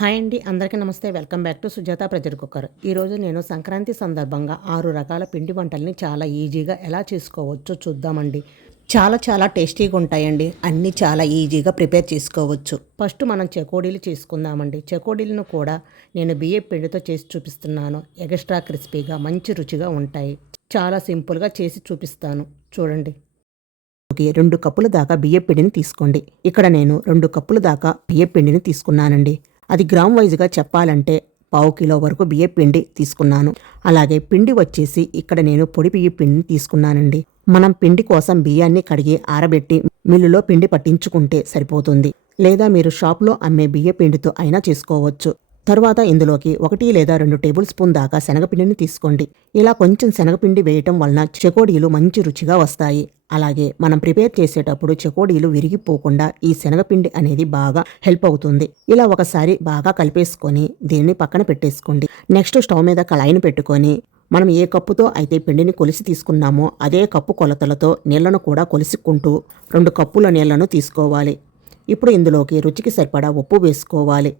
Hi అండి, అందరికీ నమస్తే. Welcome back to Sujatha pressure cooker. ఈరోజు నేను సంక్రాంతి సందర్భంగా 6 రకాల పిండి వంటల్ని చాలా ఈజీగా ఎలా చేసుకోవచ్చో చూద్దామండి. చాలా టేస్టీగా ఉంటాయండి. అన్నీ చాలా ఈజీగా ప్రిపేర్ చేసుకోవచ్చు. ఫస్ట్ మనం చెకోడీలు చేసుకుందామండి. చెకోడీలను కూడా నేను బియ్యం పిండితో చేసి చూపిస్తున్నాను. ఎక్స్ట్రా క్రిస్పీగా మంచి రుచిగా ఉంటాయి. చాలా సింపుల్గా చేసి చూపిస్తాను, చూడండి. 2 కప్పుల దాకా బియ్యం పిండిని తీసుకోండి. ఇక్కడ నేను 2 కప్పుల దాకా బియ్యం పిండిని తీసుకున్నానండి. అది గ్రామ్ వైజ్గా చెప్పాలంటే 1/2 కిలో వరకు బియ్యం పిండి తీసుకున్నాను. అలాగే పిండి వచ్చేసి ఇక్కడ నేను పొడి బియ్యం పిండిని తీసుకున్నానండి. మనం పిండి కోసం బియ్యాన్ని కడిగి ఆరబెట్టి మిల్లులో పిండి పట్టించుకుంటే సరిపోతుంది. లేదా మీరు షాప్లో అమ్మే బియ్య పిండితో అయినా చేసుకోవచ్చు. తరువాత ఇందులోకి 1 లేదా 2 టేబుల్ స్పూన్ దాకా శనగపిండిని తీసుకోండి. ఇలా కొంచెం శనగపిండి వేయటం వలన చెకోడీలు మంచి రుచిగా వస్తాయి. అలాగే మనం ప్రిపేర్ చేసేటప్పుడు చెకోడీలు విరిగిపోకుండా ఈ శనగపిండి అనేది బాగా హెల్ప్ అవుతుంది. ఇలా ఒకసారి బాగా కలిపేసుకొని దీన్ని పక్కన పెట్టేసుకోండి. నెక్స్ట్ స్టవ్ మీద కళాయిని పెట్టుకొని మనం ఏ కప్పుతో అయితే పిండిని కొలిసి తీసుకున్నామో అదే కప్పు కొలతలతో నీళ్లను కూడా కొలుసుకుంటూ 2 కప్పుల నీళ్లను తీసుకోవాలి. ఇప్పుడు ఇందులోకి రుచికి సరిపడా ఉప్పు వేసుకోవాలి.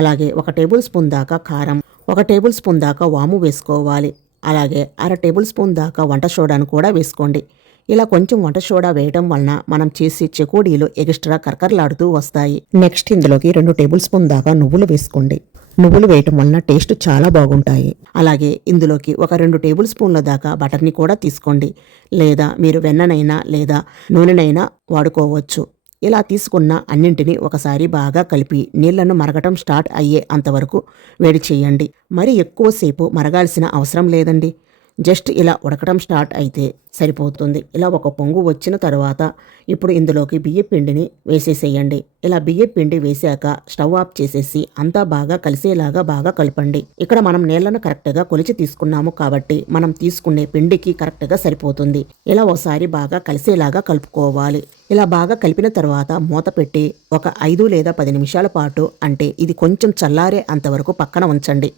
అలాగే 1 టేబుల్ స్పూన్ దాకా కారం, 1 టేబుల్ స్పూన్ దాకా వాము వేసుకోవాలి. అలాగే 1/2 టేబుల్ స్పూన్ దాకా వంట సోడాను కూడా వేసుకోండి. ఇలా కొంచెం వంట సోడా వేయడం వలన మనం చేసే చెకోడీలు ఎక్స్ట్రా కరకరలాడుతూ వస్తాయి. నెక్స్ట్ ఇందులోకి 2 టేబుల్ స్పూన్ దాకా నువ్వులు వేసుకోండి. నువ్వులు వేయటం వలన టేస్ట్ చాలా బాగుంటాయి. అలాగే ఇందులోకి 2 టేబుల్ స్పూన్ల దాకా బటర్ని కూడా తీసుకోండి. లేదా మీరు వెన్ననైనా లేదా నూనెనైనా వాడుకోవచ్చు. ఇలా తీసుకున్న అన్నింటినీ ఒకసారి బాగా కలిపి నీళ్లను మరగటం స్టార్ట్ అయ్యే అంతవరకు వేడి చేయండి. మరి ఎక్కువసేపు మరగాల్సిన అవసరం లేదండి. జస్ట్ ఇలా ఉడకటం స్టార్ట్ అయితే సరిపోతుంది. ఇలా ఒక పొంగు వచ్చిన తర్వాత ఇప్పుడు ఇందులోకి బియ్య పిండిని వేసేసేయండి. ఇలా బియ్య పిండి వేసాక స్టవ్ ఆఫ్ చేసేసి అంతా బాగా కలిసేలాగా బాగా కలపండి. ఇక్కడ మనం నీళ్లను కరెక్ట్గా కొలిచి తీసుకున్నాము కాబట్టి మనం తీసుకునే పిండికి కరెక్ట్గా సరిపోతుంది. ఇలా ఒకసారి బాగా కలిసేలాగా కలుపుకోవాలి. ఇలా బాగా కలిపిన తర్వాత మూత పెట్టి ఒక 5 లేదా 10 నిమిషాల పాటు, అంటే ఇది కొంచెం చల్లారే అంతవరకు పక్కన ఉంచండి.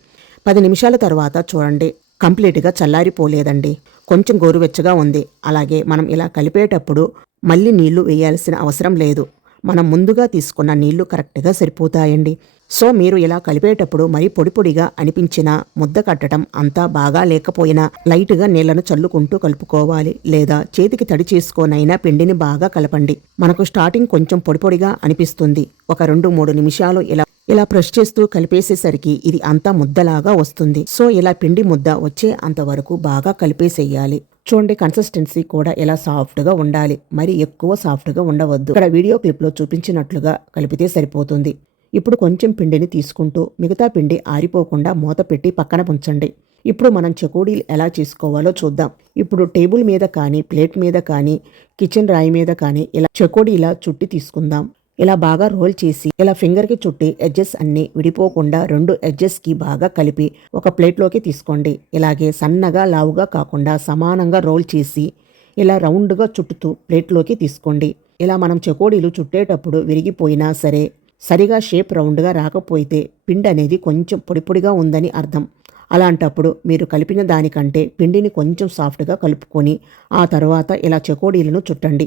10 నిమిషాల తర్వాత చూడండి, కంప్లీట్గా చల్లారిపోలేదండి, కొంచెం గోరువెచ్చగా ఉంది. అలాగే మనం ఇలా కలిపేటప్పుడు మళ్ళీ నీళ్లు వేయాల్సిన అవసరం లేదు. మనం ముందుగా తీసుకున్న నీళ్లు కరెక్ట్గా సరిపోతాయండి. సో మీరు ఇలా కలిపేటప్పుడు మరీ పొడిగా అనిపించినా, ముద్ద కట్టడం అంతా బాగా లేకపోయినా లైట్గా నీళ్లను చల్లుకుంటూ కలుపుకోవాలి. లేదా చేతికి తడి చేసుకోనైనా పిండిని బాగా కలపండి. మనకు స్టార్టింగ్ కొంచెం పొడిగా అనిపిస్తుంది. ఒక 2-3 నిమిషాలు ఇలా ప్రెస్ చేస్తూ కలిపేసేసరికి ఇది అంతా ముద్దలాగా వస్తుంది. సో ఇలా పిండి ముద్ద వచ్చే అంతవరకు బాగా కలిపేసేయాలి. చూడండి, కన్సిస్టెన్సీ కూడా ఇలా సాఫ్ట్గా ఉండాలి. మరి ఎక్కువ సాఫ్ట్గా ఉండవద్దు. ఇక్కడ వీడియో క్లిప్లో చూపించినట్లుగా కలిపితే సరిపోతుంది. ఇప్పుడు కొంచెం పిండిని తీసుకుంటూ మిగతా పిండి ఆరిపోకుండా మూత పెట్టి పక్కన ఉంచండి. ఇప్పుడు మనం చెకోడీలు ఎలా చేసుకోవాలో చూద్దాం. ఇప్పుడు టేబుల్ మీద కానీ, ప్లేట్ మీద కానీ, కిచెన్ రాయి మీద కానీ ఇలా చెకోడీలా చుట్టి తీసుకుందాం. ఇలా బాగా రోల్ చేసి ఇలా ఫింగర్కి చుట్టి ఎడ్జెస్ అన్నీ విడిపోకుండా 2 ఎడ్జెస్కి బాగా కలిపి ఒక ప్లేట్లోకి తీసుకోండి. ఇలాగే సన్నగా లావుగా కాకుండా సమానంగా రోల్ చేసి ఇలా రౌండ్గా చుట్టుతూ ప్లేట్లోకి తీసుకోండి. ఇలా మనం చెకోడీలు చుట్టేటప్పుడు విరిగిపోయినా సరే, సరిగా షేప్ రౌండ్గా రాకపోతే పిండి అనేది కొంచెం పొడిగా ఉందని అర్థం. అలాంటప్పుడు మీరు కలిపిన దానికంటే పిండిని కొంచెం సాఫ్ట్గా కలుపుకొని ఆ తర్వాత ఇలా చెకోడీలను చుట్టండి.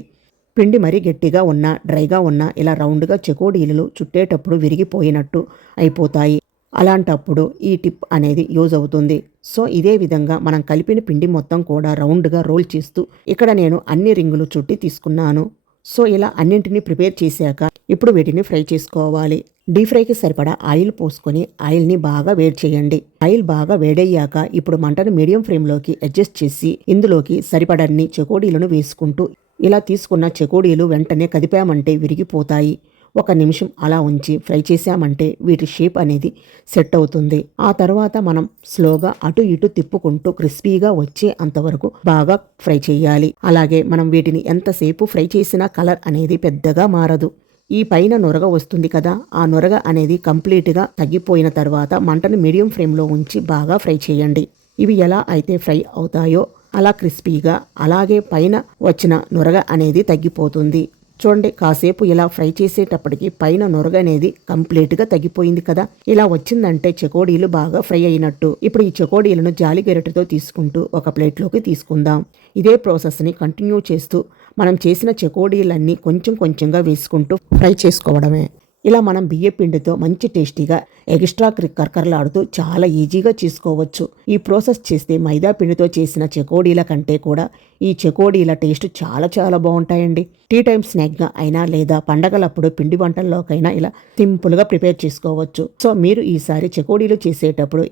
పిండి మరీ గట్టిగా ఉన్నా, డ్రైగా ఉన్నా ఇలా రౌండ్గా చెకోడీలు చుట్టేటప్పుడు విరిగిపోయినట్టు అయిపోతాయి. అలాంటప్పుడు ఈ టిప్ అనేది యూజ్ అవుతుంది. సో ఇదే విధంగా మనం కలిపిన పిండి మొత్తం కూడా రౌండ్గా రోల్ చేస్తూ ఇక్కడ నేను అన్ని రింగులు చుట్టి తీసుకున్నాను. సో ఇలా అన్నింటినీ ప్రిపేర్ చేశాక ఇప్పుడు వీటిని ఫ్రై చేసుకోవాలి. డీప్ ఫ్రైకి సరిపడా ఆయిల్ పోసుకొని ఆయిల్ని బాగా వేడి చేయండి. ఆయిల్ బాగా వేడయ్యాక ఇప్పుడు మంటను మీడియం ఫ్లేమ్లోకి అడ్జస్ట్ చేసి ఇందులోకి సరిపడన్ని చెకోడీలను వేసుకుంటూ ఇలా తీసుకున్న చెకోడీలు వెంటనే కదిపామంటే విరిగిపోతాయి. 1 నిమిషం అలా ఉంచి ఫ్రై చేశామంటే వీటి షేప్ అనేది సెట్ అవుతుంది. ఆ తర్వాత మనం స్లోగా అటు ఇటు తిప్పుకుంటూ క్రిస్పీగా వచ్చే అంతవరకు బాగా ఫ్రై చేయాలి. అలాగే మనం వీటిని ఎంతసేపు ఫ్రై చేసినా కలర్ అనేది పెద్దగా మారదు. ఈ పైన నొరగ వస్తుంది కదా, ఆ నొరగ అనేది కంప్లీట్గా తగ్గిపోయిన తర్వాత మంటను మీడియం ఫ్లేమ్లో ఉంచి బాగా ఫ్రై చేయండి. ఇవి ఎలా అయితే ఫ్రై అవుతాయో అలా క్రిస్పీగా, అలాగే పైన వచ్చిన నొరగ అనేది తగ్గిపోతుంది. చూడండి, కాసేపు ఇలా ఫ్రై చేసేటప్పటికి పైన నొరగ అనేది కంప్లీట్గా తగ్గిపోయింది కదా. ఇలా వచ్చిందంటే చెకోడీలు బాగా ఫ్రై అయినట్టు. ఇప్పుడు ఈ చెకోడీలను జాలి గరిటెతో తీసుకుంటూ ఒక ప్లేట్లోకి తీసుకుందాం. ఇదే ప్రాసెస్ని కంటిన్యూ చేస్తూ మనం చేసిన చెకోడీలన్నీ కొంచెంగా వేసుకుంటూ ఫ్రై చేసుకోవడమే. ఇలా మనం బియ్య పిండితో మంచి టేస్టీగా ఎక్స్ట్రా కరకరలాడుతూ చాలా ఈజీగా చేసుకోవచ్చు. ఈ ప్రాసెస్ చేస్తే మైదా పిండితో చేసిన చెకోడీల కంటే కూడా ఈ చెకోడీల టేస్ట్ చాలా చాలా బాగుంటాయండి. టీ టైం స్నాక్గా అయినా లేదా పండగలప్పుడు పిండి వంటల్లోకైనా ఇలా సింపుల్గా ప్రిపేర్ చేసుకోవచ్చు. సో మీరు ఈసారి చెకోడీలు చేసేటప్పుడు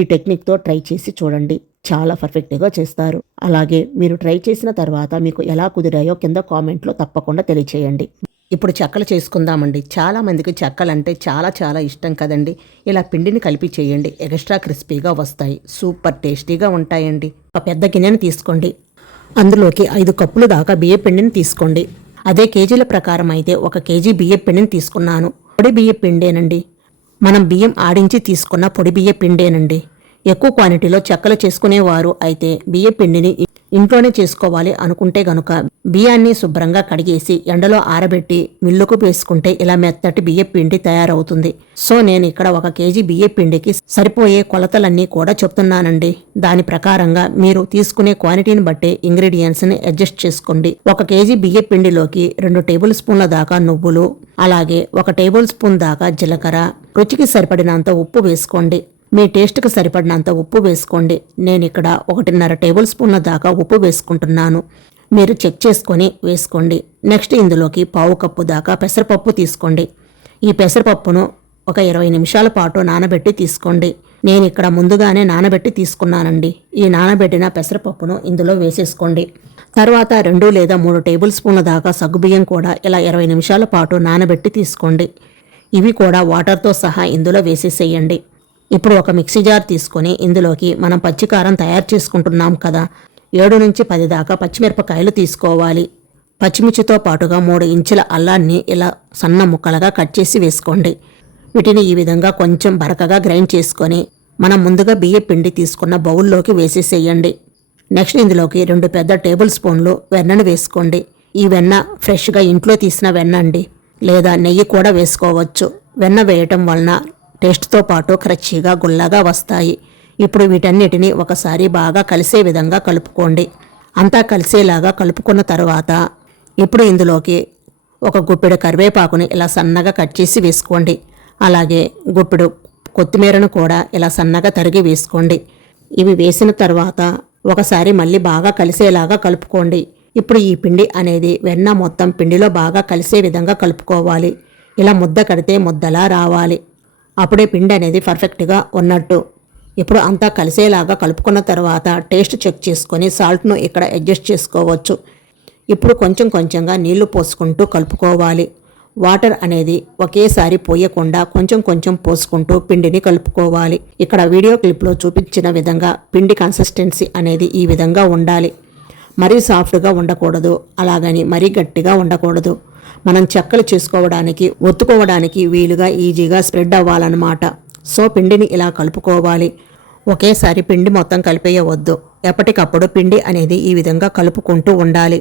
ఈ టెక్నిక్తో ట్రై చేసి చూడండి, చాలా పర్ఫెక్ట్గా చేస్తారు. అలాగే మీరు ట్రై చేసిన తర్వాత మీకు ఎలా కుదిరాయో కింద కామెంట్లో తప్పకుండా తెలియచేయండి. ఇప్పుడు చెక్కలు చేసుకుందామండి. చాలామందికి చెక్కలంటే చాలా చాలా ఇష్టం కదండి. ఇలా పిండిని కలిపి చేయండి, ఎక్స్ట్రా క్రిస్పీగా వస్తాయి, సూపర్ టేస్టీగా ఉంటాయండి. ఒక పెద్ద గిన్నెని తీసుకోండి, అందులోకి 5 కప్పులు దాకా బియ్య పిండిని తీసుకోండి. అదే కేజీల ప్రకారం అయితే 1 కేజీ బియ్య పిండిని తీసుకున్నాను. పొడి బియ్య పిండేనండి, మనం బియ్యం ఆడించి తీసుకున్న పొడి బియ్య పిండేనండి. ఎక్కువ క్వాంటిటీలో చెక్కలు చేసుకునేవారు అయితే బియ్య పిండిని ఇంట్లోనే చేసుకోవాలి అనుకుంటే గనుక బియ్యాన్ని శుభ్రంగా కడిగేసి ఎండలో ఆరబెట్టి మిల్లుకు వేసుకుంటే ఇలా మెత్తటి బియ్య పిండి తయారవుతుంది. సో నేను ఇక్కడ 1 కేజీ బియ్య పిండికి సరిపోయే కొలతలన్నీ కూడా చెప్తున్నానండి. దాని ప్రకారంగా మీరు తీసుకునే క్వాంటిటీని బట్టి ఇంగ్రీడియంట్స్ని అడ్జస్ట్ చేసుకోండి. 1 కేజీ బియ్య పిండిలోకి 2 టేబుల్ స్పూన్ల దాకా నువ్వులు, అలాగే 1 టేబుల్ స్పూన్ దాకా జీలకర్ర, రుచికి సరిపడినంత ఉప్పు వేసుకోండి. మీ టేస్ట్కి సరిపడినంత ఉప్పు వేసుకోండి. నేను ఇక్కడ 1.5 టేబుల్ స్పూన్ల దాకా ఉప్పు వేసుకుంటున్నాను. మీరు చెక్ చేసుకొని వేసుకోండి. నెక్స్ట్ ఇందులోకి 1/2 కప్పు దాకా పెసరపప్పు తీసుకోండి. ఈ పెసరపప్పును ఒక 20 నిమిషాల పాటు నానబెట్టి తీసుకోండి. నేను ఇక్కడ ముందుగానే నానబెట్టి తీసుకున్నానండి. ఈ నానబెట్టిన పెసరపప్పును ఇందులో వేసేసుకోండి. తర్వాత 2 లేదా 3 టేబుల్ స్పూన్ల దాకా సగ్గుబియ్యం కూడా ఇలా 20 నిమిషాల పాటు నానబెట్టి తీసుకోండి. ఇవి కూడా వాటర్తో సహా ఇందులో వేసేసేయండి. ఇప్పుడు ఒక మిక్సీ జార్ తీసుకొని ఇందులోకి మనం పచ్చికారం తయారు చేసుకుంటున్నాం కదా, 7 నుంచి 10 దాకా పచ్చిమిరపకాయలు తీసుకోవాలి. పచ్చిమిర్చితో పాటుగా 3 ఇంచుల అల్లాన్ని ఇలా సన్న ముక్కలుగా కట్ చేసి వేసుకోండి. వీటిని ఈ విధంగా కొంచెం బరకగా గ్రైండ్ చేసుకొని మనం ముందుగా బియ్య పిండి తీసుకున్న బౌల్లోకి వేసేసేయండి. నెక్స్ట్ ఇందులోకి 2 పెద్ద టేబుల్ స్పూన్లు వెన్నను వేసుకోండి. ఈ వెన్న ఫ్రెష్గా ఇంట్లో తీసిన వెన్న అండి, లేదా నెయ్యి కూడా వేసుకోవచ్చు. వెన్న వేయటం వలన టేస్ట్తో పాటు క్రచ్చిగా గుల్లగా వస్తాయి. ఇప్పుడు వీటన్నిటిని ఒకసారి బాగా కలిసే విధంగా కలుపుకోండి. అంతా కలిసేలాగా కలుపుకున్న తర్వాత ఇప్పుడు ఇందులోకి 1 గుప్పెడు కరివేపాకుని ఇలా సన్నగా కట్ చేసి వేసుకోండి. అలాగే గుప్పెడు కొత్తిమీరను కూడా ఇలా సన్నగా తరిగి వేసుకోండి. ఇవి వేసిన తర్వాత ఒకసారి మళ్ళీ బాగా కలిసేలాగా కలుపుకోండి. ఇప్పుడు ఈ పిండి అనేది వెన్న మొత్తం పిండిలో బాగా కలిసే విధంగా కలుపుకోవాలి. ఇలా ముద్ద కడితే ముద్దలా రావాలి, అప్పుడే పిండి అనేది పర్ఫెక్ట్గా ఉన్నట్టు. ఇప్పుడు అంతా కలిసేలాగా కలుపుకున్న తర్వాత టేస్ట్ చెక్ చేసుకొని సాల్ట్ను ఇక్కడ అడ్జస్ట్ చేసుకోవచ్చు. ఇప్పుడు కొంచెం కొంచెంగా నీళ్లు పోసుకుంటూ కలుపుకోవాలి. వాటర్ అనేది ఒకేసారి పోయకుండా కొంచెం కొంచెం పోసుకుంటూ పిండిని కలుపుకోవాలి. ఇక్కడ వీడియో క్లిప్లో చూపించిన విధంగా పిండి కన్సిస్టెన్సీ అనేది ఈ విధంగా ఉండాలి. మరీ సాఫ్ట్గా ఉండకూడదు, అలాగని మరీ గట్టిగా ఉండకూడదు. మనం చెక్కలు చేసుకోవడానికి ఒత్తుకోవడానికి వీలుగా ఈజీగా స్ప్రెడ్ అవ్వాలన్నమాట. సో పిండిని ఇలా కలుపుకోవాలి. ఒకేసారి పిండి మొత్తం కలిపేయవద్దు. ఎప్పటికప్పుడు పిండి అనేది ఈ విధంగా కలుపుకుంటూ ఉండాలి.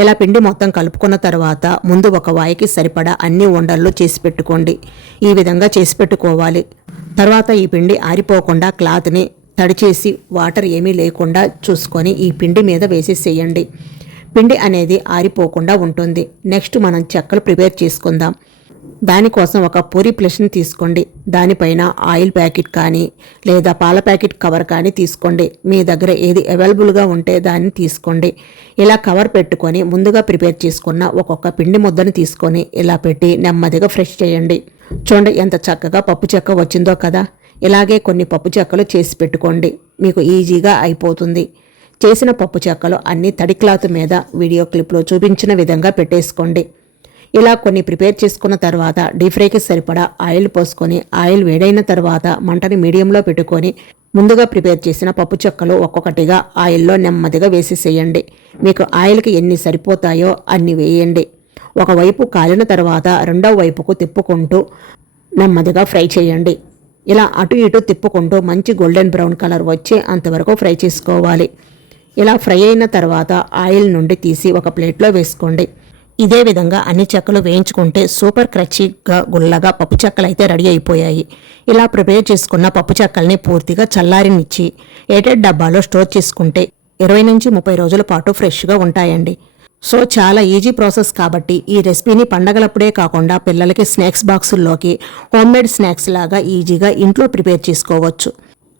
ఇలా పిండి మొత్తం కలుపుకున్న తర్వాత ముందు ఒక వాయికి సరిపడా అన్ని ఉండలు చేసి పెట్టుకోండి. ఈ విధంగా చేసి పెట్టుకోవాలి. తర్వాత ఈ పిండి ఆరిపోకుండా క్లాత్ని తడిచేసి వాటర్ ఏమీ లేకుండా చూసుకొని ఈ పిండి మీద వేసేసేయండి. పిండి అనేది ఆరిపోకుండా ఉంటుంది. నెక్స్ట్ మనం చెక్కలు ప్రిపేర్ చేసుకుందాం. దానికోసం ఒక పూరీ ప్లేట్ని తీసుకోండి. దానిపైన ఆయిల్ ప్యాకెట్ కానీ లేదా పాల ప్యాకెట్ కవర్ కానీ తీసుకోండి. మీ దగ్గర ఏది అవైలబుల్గా ఉంటే దాన్ని తీసుకోండి. ఇలా కవర్ పెట్టుకొని ముందుగా ప్రిపేర్ చేసుకున్న ఒక్కొక్క పిండి ముద్దను తీసుకొని ఇలా పెట్టి నెమ్మదిగా ఫ్రెష్ చేయండి. చూడండి ఎంత చక్కగా పప్పు చెక్క వచ్చిందో కదా. ఇలాగే కొన్ని పప్పు చెక్కలు చేసి పెట్టుకోండి, మీకు ఈజీగా అయిపోతుంది. చేసిన పప్పు చెక్కలు అన్ని తడి క్లాత్ మీద వీడియో క్లిప్లో చూపించిన విధంగా పెట్టేసుకోండి. ఇలా కొన్ని ప్రిపేర్ చేసుకున్న తర్వాత డీప్ ఫ్రైకి సరిపడా ఆయిల్ పోసుకొని ఆయిల్ వేడైన తర్వాత మంటని మీడియంలో పెట్టుకొని ముందుగా ప్రిపేర్ చేసిన పప్పు చెక్కలు ఒక్కొక్కటిగా ఆయిల్లో నెమ్మదిగా వేసేసేయండి. మీకు ఆయిల్కి ఎన్ని సరిపోతాయో అన్ని వేయండి. ఒకవైపు కాలిన తర్వాత రెండవ వైపుకు తిప్పుకుంటూ నెమ్మదిగా ఫ్రై చేయండి. ఇలా అటు ఇటు తిప్పుకుంటూ మంచి గోల్డెన్ బ్రౌన్ కలర్ వచ్చే అంతవరకు ఫ్రై చేసుకోవాలి. ఇలా ఫ్రై అయిన తర్వాత ఆయిల్ నుండి తీసి ఒక ప్లేట్లో వేసుకోండి. ఇదే విధంగా అన్ని చెక్కలు వేయించుకుంటే సూపర్ క్రచీగా గుల్లగా పప్పు చెక్కలు అయితే రెడీ అయిపోయాయి. ఇలా ప్రిపేర్ చేసుకున్న పప్పు చెక్కల్ని పూర్తిగా చల్లారినిచ్చి ఎయిటెడ్ డబ్బాలో స్టోర్ చేసుకుంటే 20 నుంచి 30 రోజుల పాటు ఫ్రెష్గా ఉంటాయండి. సో చాలా ఈజీ ప్రాసెస్ కాబట్టి ఈ రెసిపీని పండగలప్పుడే కాకుండా పిల్లలకి స్నాక్స్ బాక్సుల్లోకి హోమ్మేడ్ స్నాక్స్ లాగా ఈజీగా ఇంట్లో ప్రిపేర్ చేసుకోవచ్చు.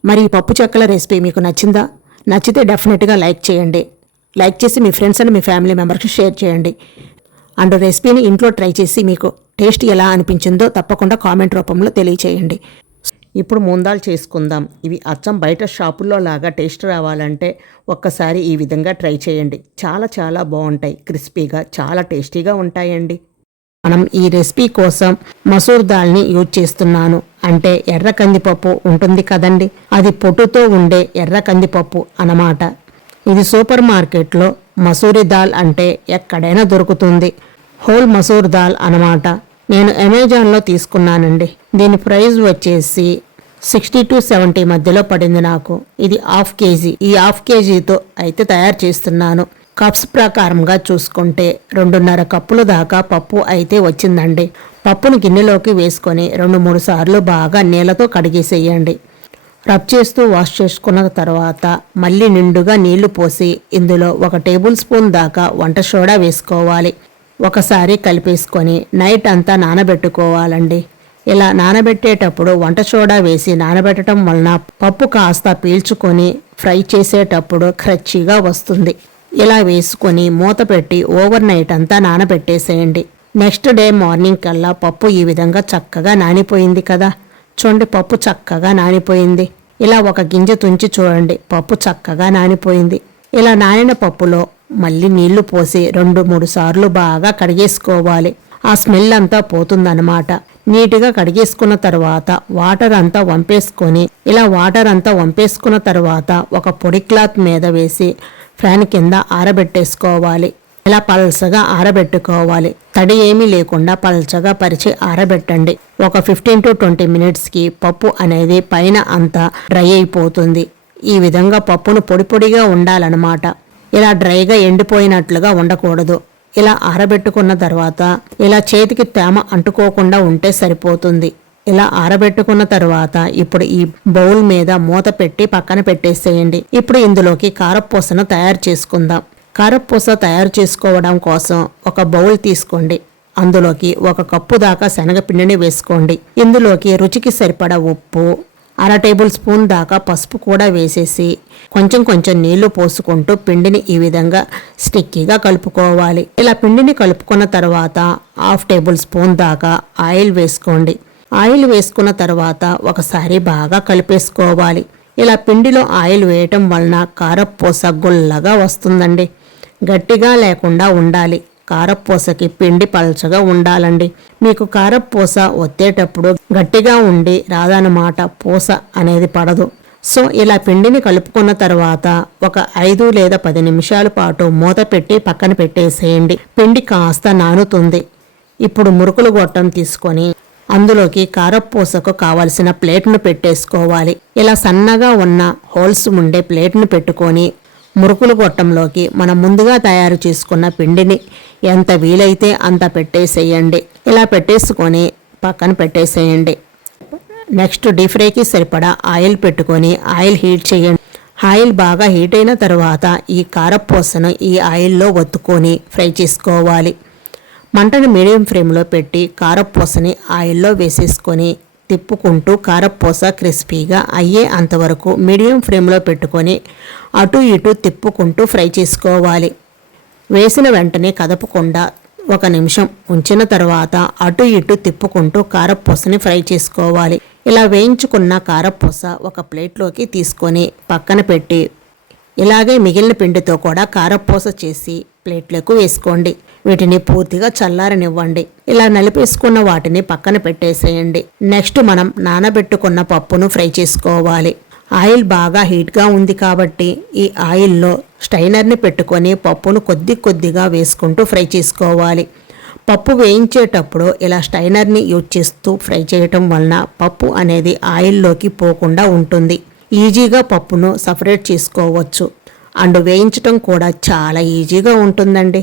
మరి ఈ పప్పు చెక్కల రెసిపీ మీకు నచ్చిందా? నచ్చితే డెఫినెట్గా లైక్ చేయండి. లైక్ చేసి మీ ఫ్రెండ్స్ అండ్ మీ ఫ్యామిలీ మెంబర్స్కి షేర్ చేయండి. అండ్ రెసిపీని ఇంట్లో ట్రై చేసి మీకు టేస్ట్ ఎలా అనిపించిందో తప్పకుండా కామెంట్ రూపంలో తెలియచేయండి. ఇప్పుడు మూందాలు చేసుకుందాం. ఇవి అచ్చం బయట షాపుల్లో లాగా టేస్ట్ రావాలంటే ఒక్కసారి ఈ విధంగా ట్రై చేయండి. చాలా చాలా బాగుంటాయి. క్రిస్పీగా చాలా టేస్టీగా ఉంటాయండి. మనం ఈ రెసిపీ కోసం మసూర్ దాల్ని యూజ్ చేస్తున్నాను. అంటే ఎర్ర కందిపప్పు ఉంటుంది కదండి, అది పొట్టుతో ఉండే ఎర్ర కందిపప్పు అన్నమాట. ఇది సూపర్ మార్కెట్లో మసూరి దాల్ అంటే ఎక్కడైనా దొరుకుతుంది. హోల్ మసూర్ దాల్ అన్నమాట. నేను అమెజాన్లో తీసుకున్నానండి. దీని ప్రైస్ వచ్చేసి 60 to 70 మధ్యలో పడింది నాకు. ఇది 1/2 kg. ఈ 1/2 kgతో అయితే తయారు చేస్తున్నాను. కప్స్ ప్రకారంగా చూసుకుంటే 2.5 కప్పుల దాకా పప్పు అయితే వచ్చిందండి. పప్పును గిన్నెలోకి వేసుకొని 2-3 సార్లు బాగా నీళ్ళతో కడిగేసేయండి. రబ్ చేస్తూ వాష్ చేసుకున్న తర్వాత మళ్ళీ నిండుగా నీళ్లు పోసి ఇందులో 1 టేబుల్ స్పూన్ దాకా వంట సోడా వేసుకోవాలి. ఒకసారి కలిపేసుకొని నైట్ అంతా నానబెట్టుకోవాలండి. ఇలా నానబెట్టేటప్పుడు వంట సోడా వేసి నానబెట్టడం వలన పప్పు కాస్త పీల్చుకొని ఫ్రై చేసేటప్పుడు క్రచ్చిగా వస్తుంది. ఇలా వేసుకొని మూత పెట్టి ఓవర్ నైట్ అంతా నానబెట్టేసేయండి. నెక్స్ట్ డే మార్నింగ్ కల్లా పప్పు ఈ విధంగా చక్కగా నానిపోయింది కదా. చూడండి, పప్పు చక్కగా నానిపోయింది. ఇలా ఒక గింజ తుంచి చూడండి, పప్పు చక్కగా నానిపోయింది. ఇలా నానిన పప్పులో మళ్ళీ నీళ్లు పోసి 2-3 సార్లు బాగా కడిగేసుకోవాలి. ఆ స్మెల్ అంతా పోతుందన్నమాట. నీట్గా కడిగేసుకున్న తర్వాత వాటర్ అంతా వంపేసుకొని ఇలా వాటర్ అంతా వంపేసుకున్న తర్వాత ఒక పొడి క్లాత్ మీద వేసి ఫ్యాన్ కింద ఆరబెట్టేసుకోవాలి. ఇలా పల్చగా ఆరబెట్టుకోవాలి. తడి ఏమీ లేకుండా పల్చగా పరిచి ఆరబెట్టండి. ఒక 15 to 20 మినిట్స్కి పప్పు అనేది పైన అంతా డ్రై అయిపోతుంది. ఈ విధంగా పప్పును పొడి పొడిగా ఉండాలన్నమాట. ఇలా డ్రైగా ఎండిపోయినట్లుగా ఉండకూడదు. ఇలా ఆరబెట్టుకున్న తర్వాత ఇలా చేతికి తేమ అంటుకోకుండా ఉంటే సరిపోతుంది. ఇలా ఆరబెట్టుకున్న తర్వాత ఇప్పుడు ఈ బౌల్ మీద మూత పెట్టి పక్కన పెట్టేసేయండి. ఇప్పుడు ఇందులోకి కారపూసను తయారు చేసుకుందాం. కారపూస తయారు చేసుకోవడం కోసం ఒక బౌల్ తీసుకోండి. అందులోకి 1 కప్పు దాకా శనగపిండిని వేసుకోండి. ఇందులోకి రుచికి సరిపడా ఉప్పు, 1/2 టేబుల్ స్పూన్ దాకా పసుపు కూడా వేసేసి కొంచెం కొంచెం నీళ్లు పోసుకుంటూ పిండిని ఈ విధంగా స్టిక్కీగా కలుపుకోవాలి. ఇలా పిండిని కలుపుకున్న తర్వాత 1/2 టేబుల్ స్పూన్ దాకా ఆయిల్ వేసుకోండి. ఆయిల్ వేసుకున్న తర్వాత ఒకసారి బాగా కలిపేసుకోవాలి. ఇలా పిండిలో ఆయిల్ వేయటం వలన కారపూస గుల్లగా వస్తుందండి. గట్టిగా లేకుండా ఉండాలి. కారపూసకి పిండి పల్చగా ఉండాలండి. మీకు కారపూస ఒత్తేటప్పుడు గట్టిగా ఉండి రాదన్నమాట, పూస అనేది పడదు. సో ఇలా పిండిని కలుపుకున్న తర్వాత ఒక 5 లేదా 10 నిమిషాల పాటు మూత పెట్టి పక్కన పెట్టేసేయండి. పిండి కాస్త నానుతుంది. ఇప్పుడు మురుకులు గొట్టం తీసుకొని అందులోకి కారపూసకు కావలసిన ప్లేట్ను పెట్టేసుకోవాలి. ఇలా సన్నగా ఉన్న హోల్స్ ఉండే ప్లేట్ను పెట్టుకొని మురుకులు గొట్టంలోకి మనం ముందుగా తయారు చేసుకున్న పిండిని ఎంత వీలైతే అంత పెట్టేసేయండి. ఇలా పెట్టేసుకొని పక్కన పెట్టేసేయండి. నెక్స్ట్ డీప్ ఫ్రైకి సరిపడా ఆయిల్ పెట్టుకొని ఆయిల్ హీట్ చేయండి. ఆయిల్ బాగా హీట్ అయిన తర్వాత ఈ కారపూసను ఈ ఆయిల్లో ఒత్తుకొని ఫ్రై చేసుకోవాలి. మంటను మీడియం ఫ్లేమ్లో పెట్టి కారపూసని ఆయిల్లో వేసేసుకొని తిప్పుకుంటూ కారపూస క్రిస్పీగా అయ్యే అంతవరకు మీడియం ఫ్లేమ్లో పెట్టుకొని అటు ఇటు తిప్పుకుంటూ ఫ్రై చేసుకోవాలి. వేసిన వెంటనే కదపకుండా 1 నిమిషం ఉంచిన తర్వాత అటు ఇటు తిప్పుకుంటూ కారపూసని ఫ్రై చేసుకోవాలి. ఇలా వేయించుకున్న కారపూస ఒక ప్లేట్లోకి తీసుకొని పక్కన పెట్టి ఇలాగే మిగిలిన పిండితో కూడా కారపూస చేసి ప్లేట్లకు వేసుకోండి. వీటిని పూర్తిగా చల్లారనివ్వండి. ఇలా నలిపేసుకున్న వాటిని పక్కన పెట్టేసేయండి. నెక్స్ట్ మనం నానబెట్టుకున్న పప్పును ఫ్రై చేసుకోవాలి. ఆయిల్ బాగా హీట్గా ఉంది కాబట్టి ఈ ఆయిల్లో స్టైనర్ని పెట్టుకొని పప్పును కొద్దిగా వేసుకుంటూ ఫ్రై చేసుకోవాలి. పప్పు వేయించేటప్పుడు ఇలా స్టైనర్ని యూజ్ చేస్తూ ఫ్రై చేయటం వలన పప్పు అనేది ఆయిల్లోకి పోకుండా ఉంటుంది. ఈజీగా పప్పును సపరేట్ చేసుకోవచ్చు. అండ్ వేయించటం కూడా చాలా ఈజీగా ఉంటుందండి.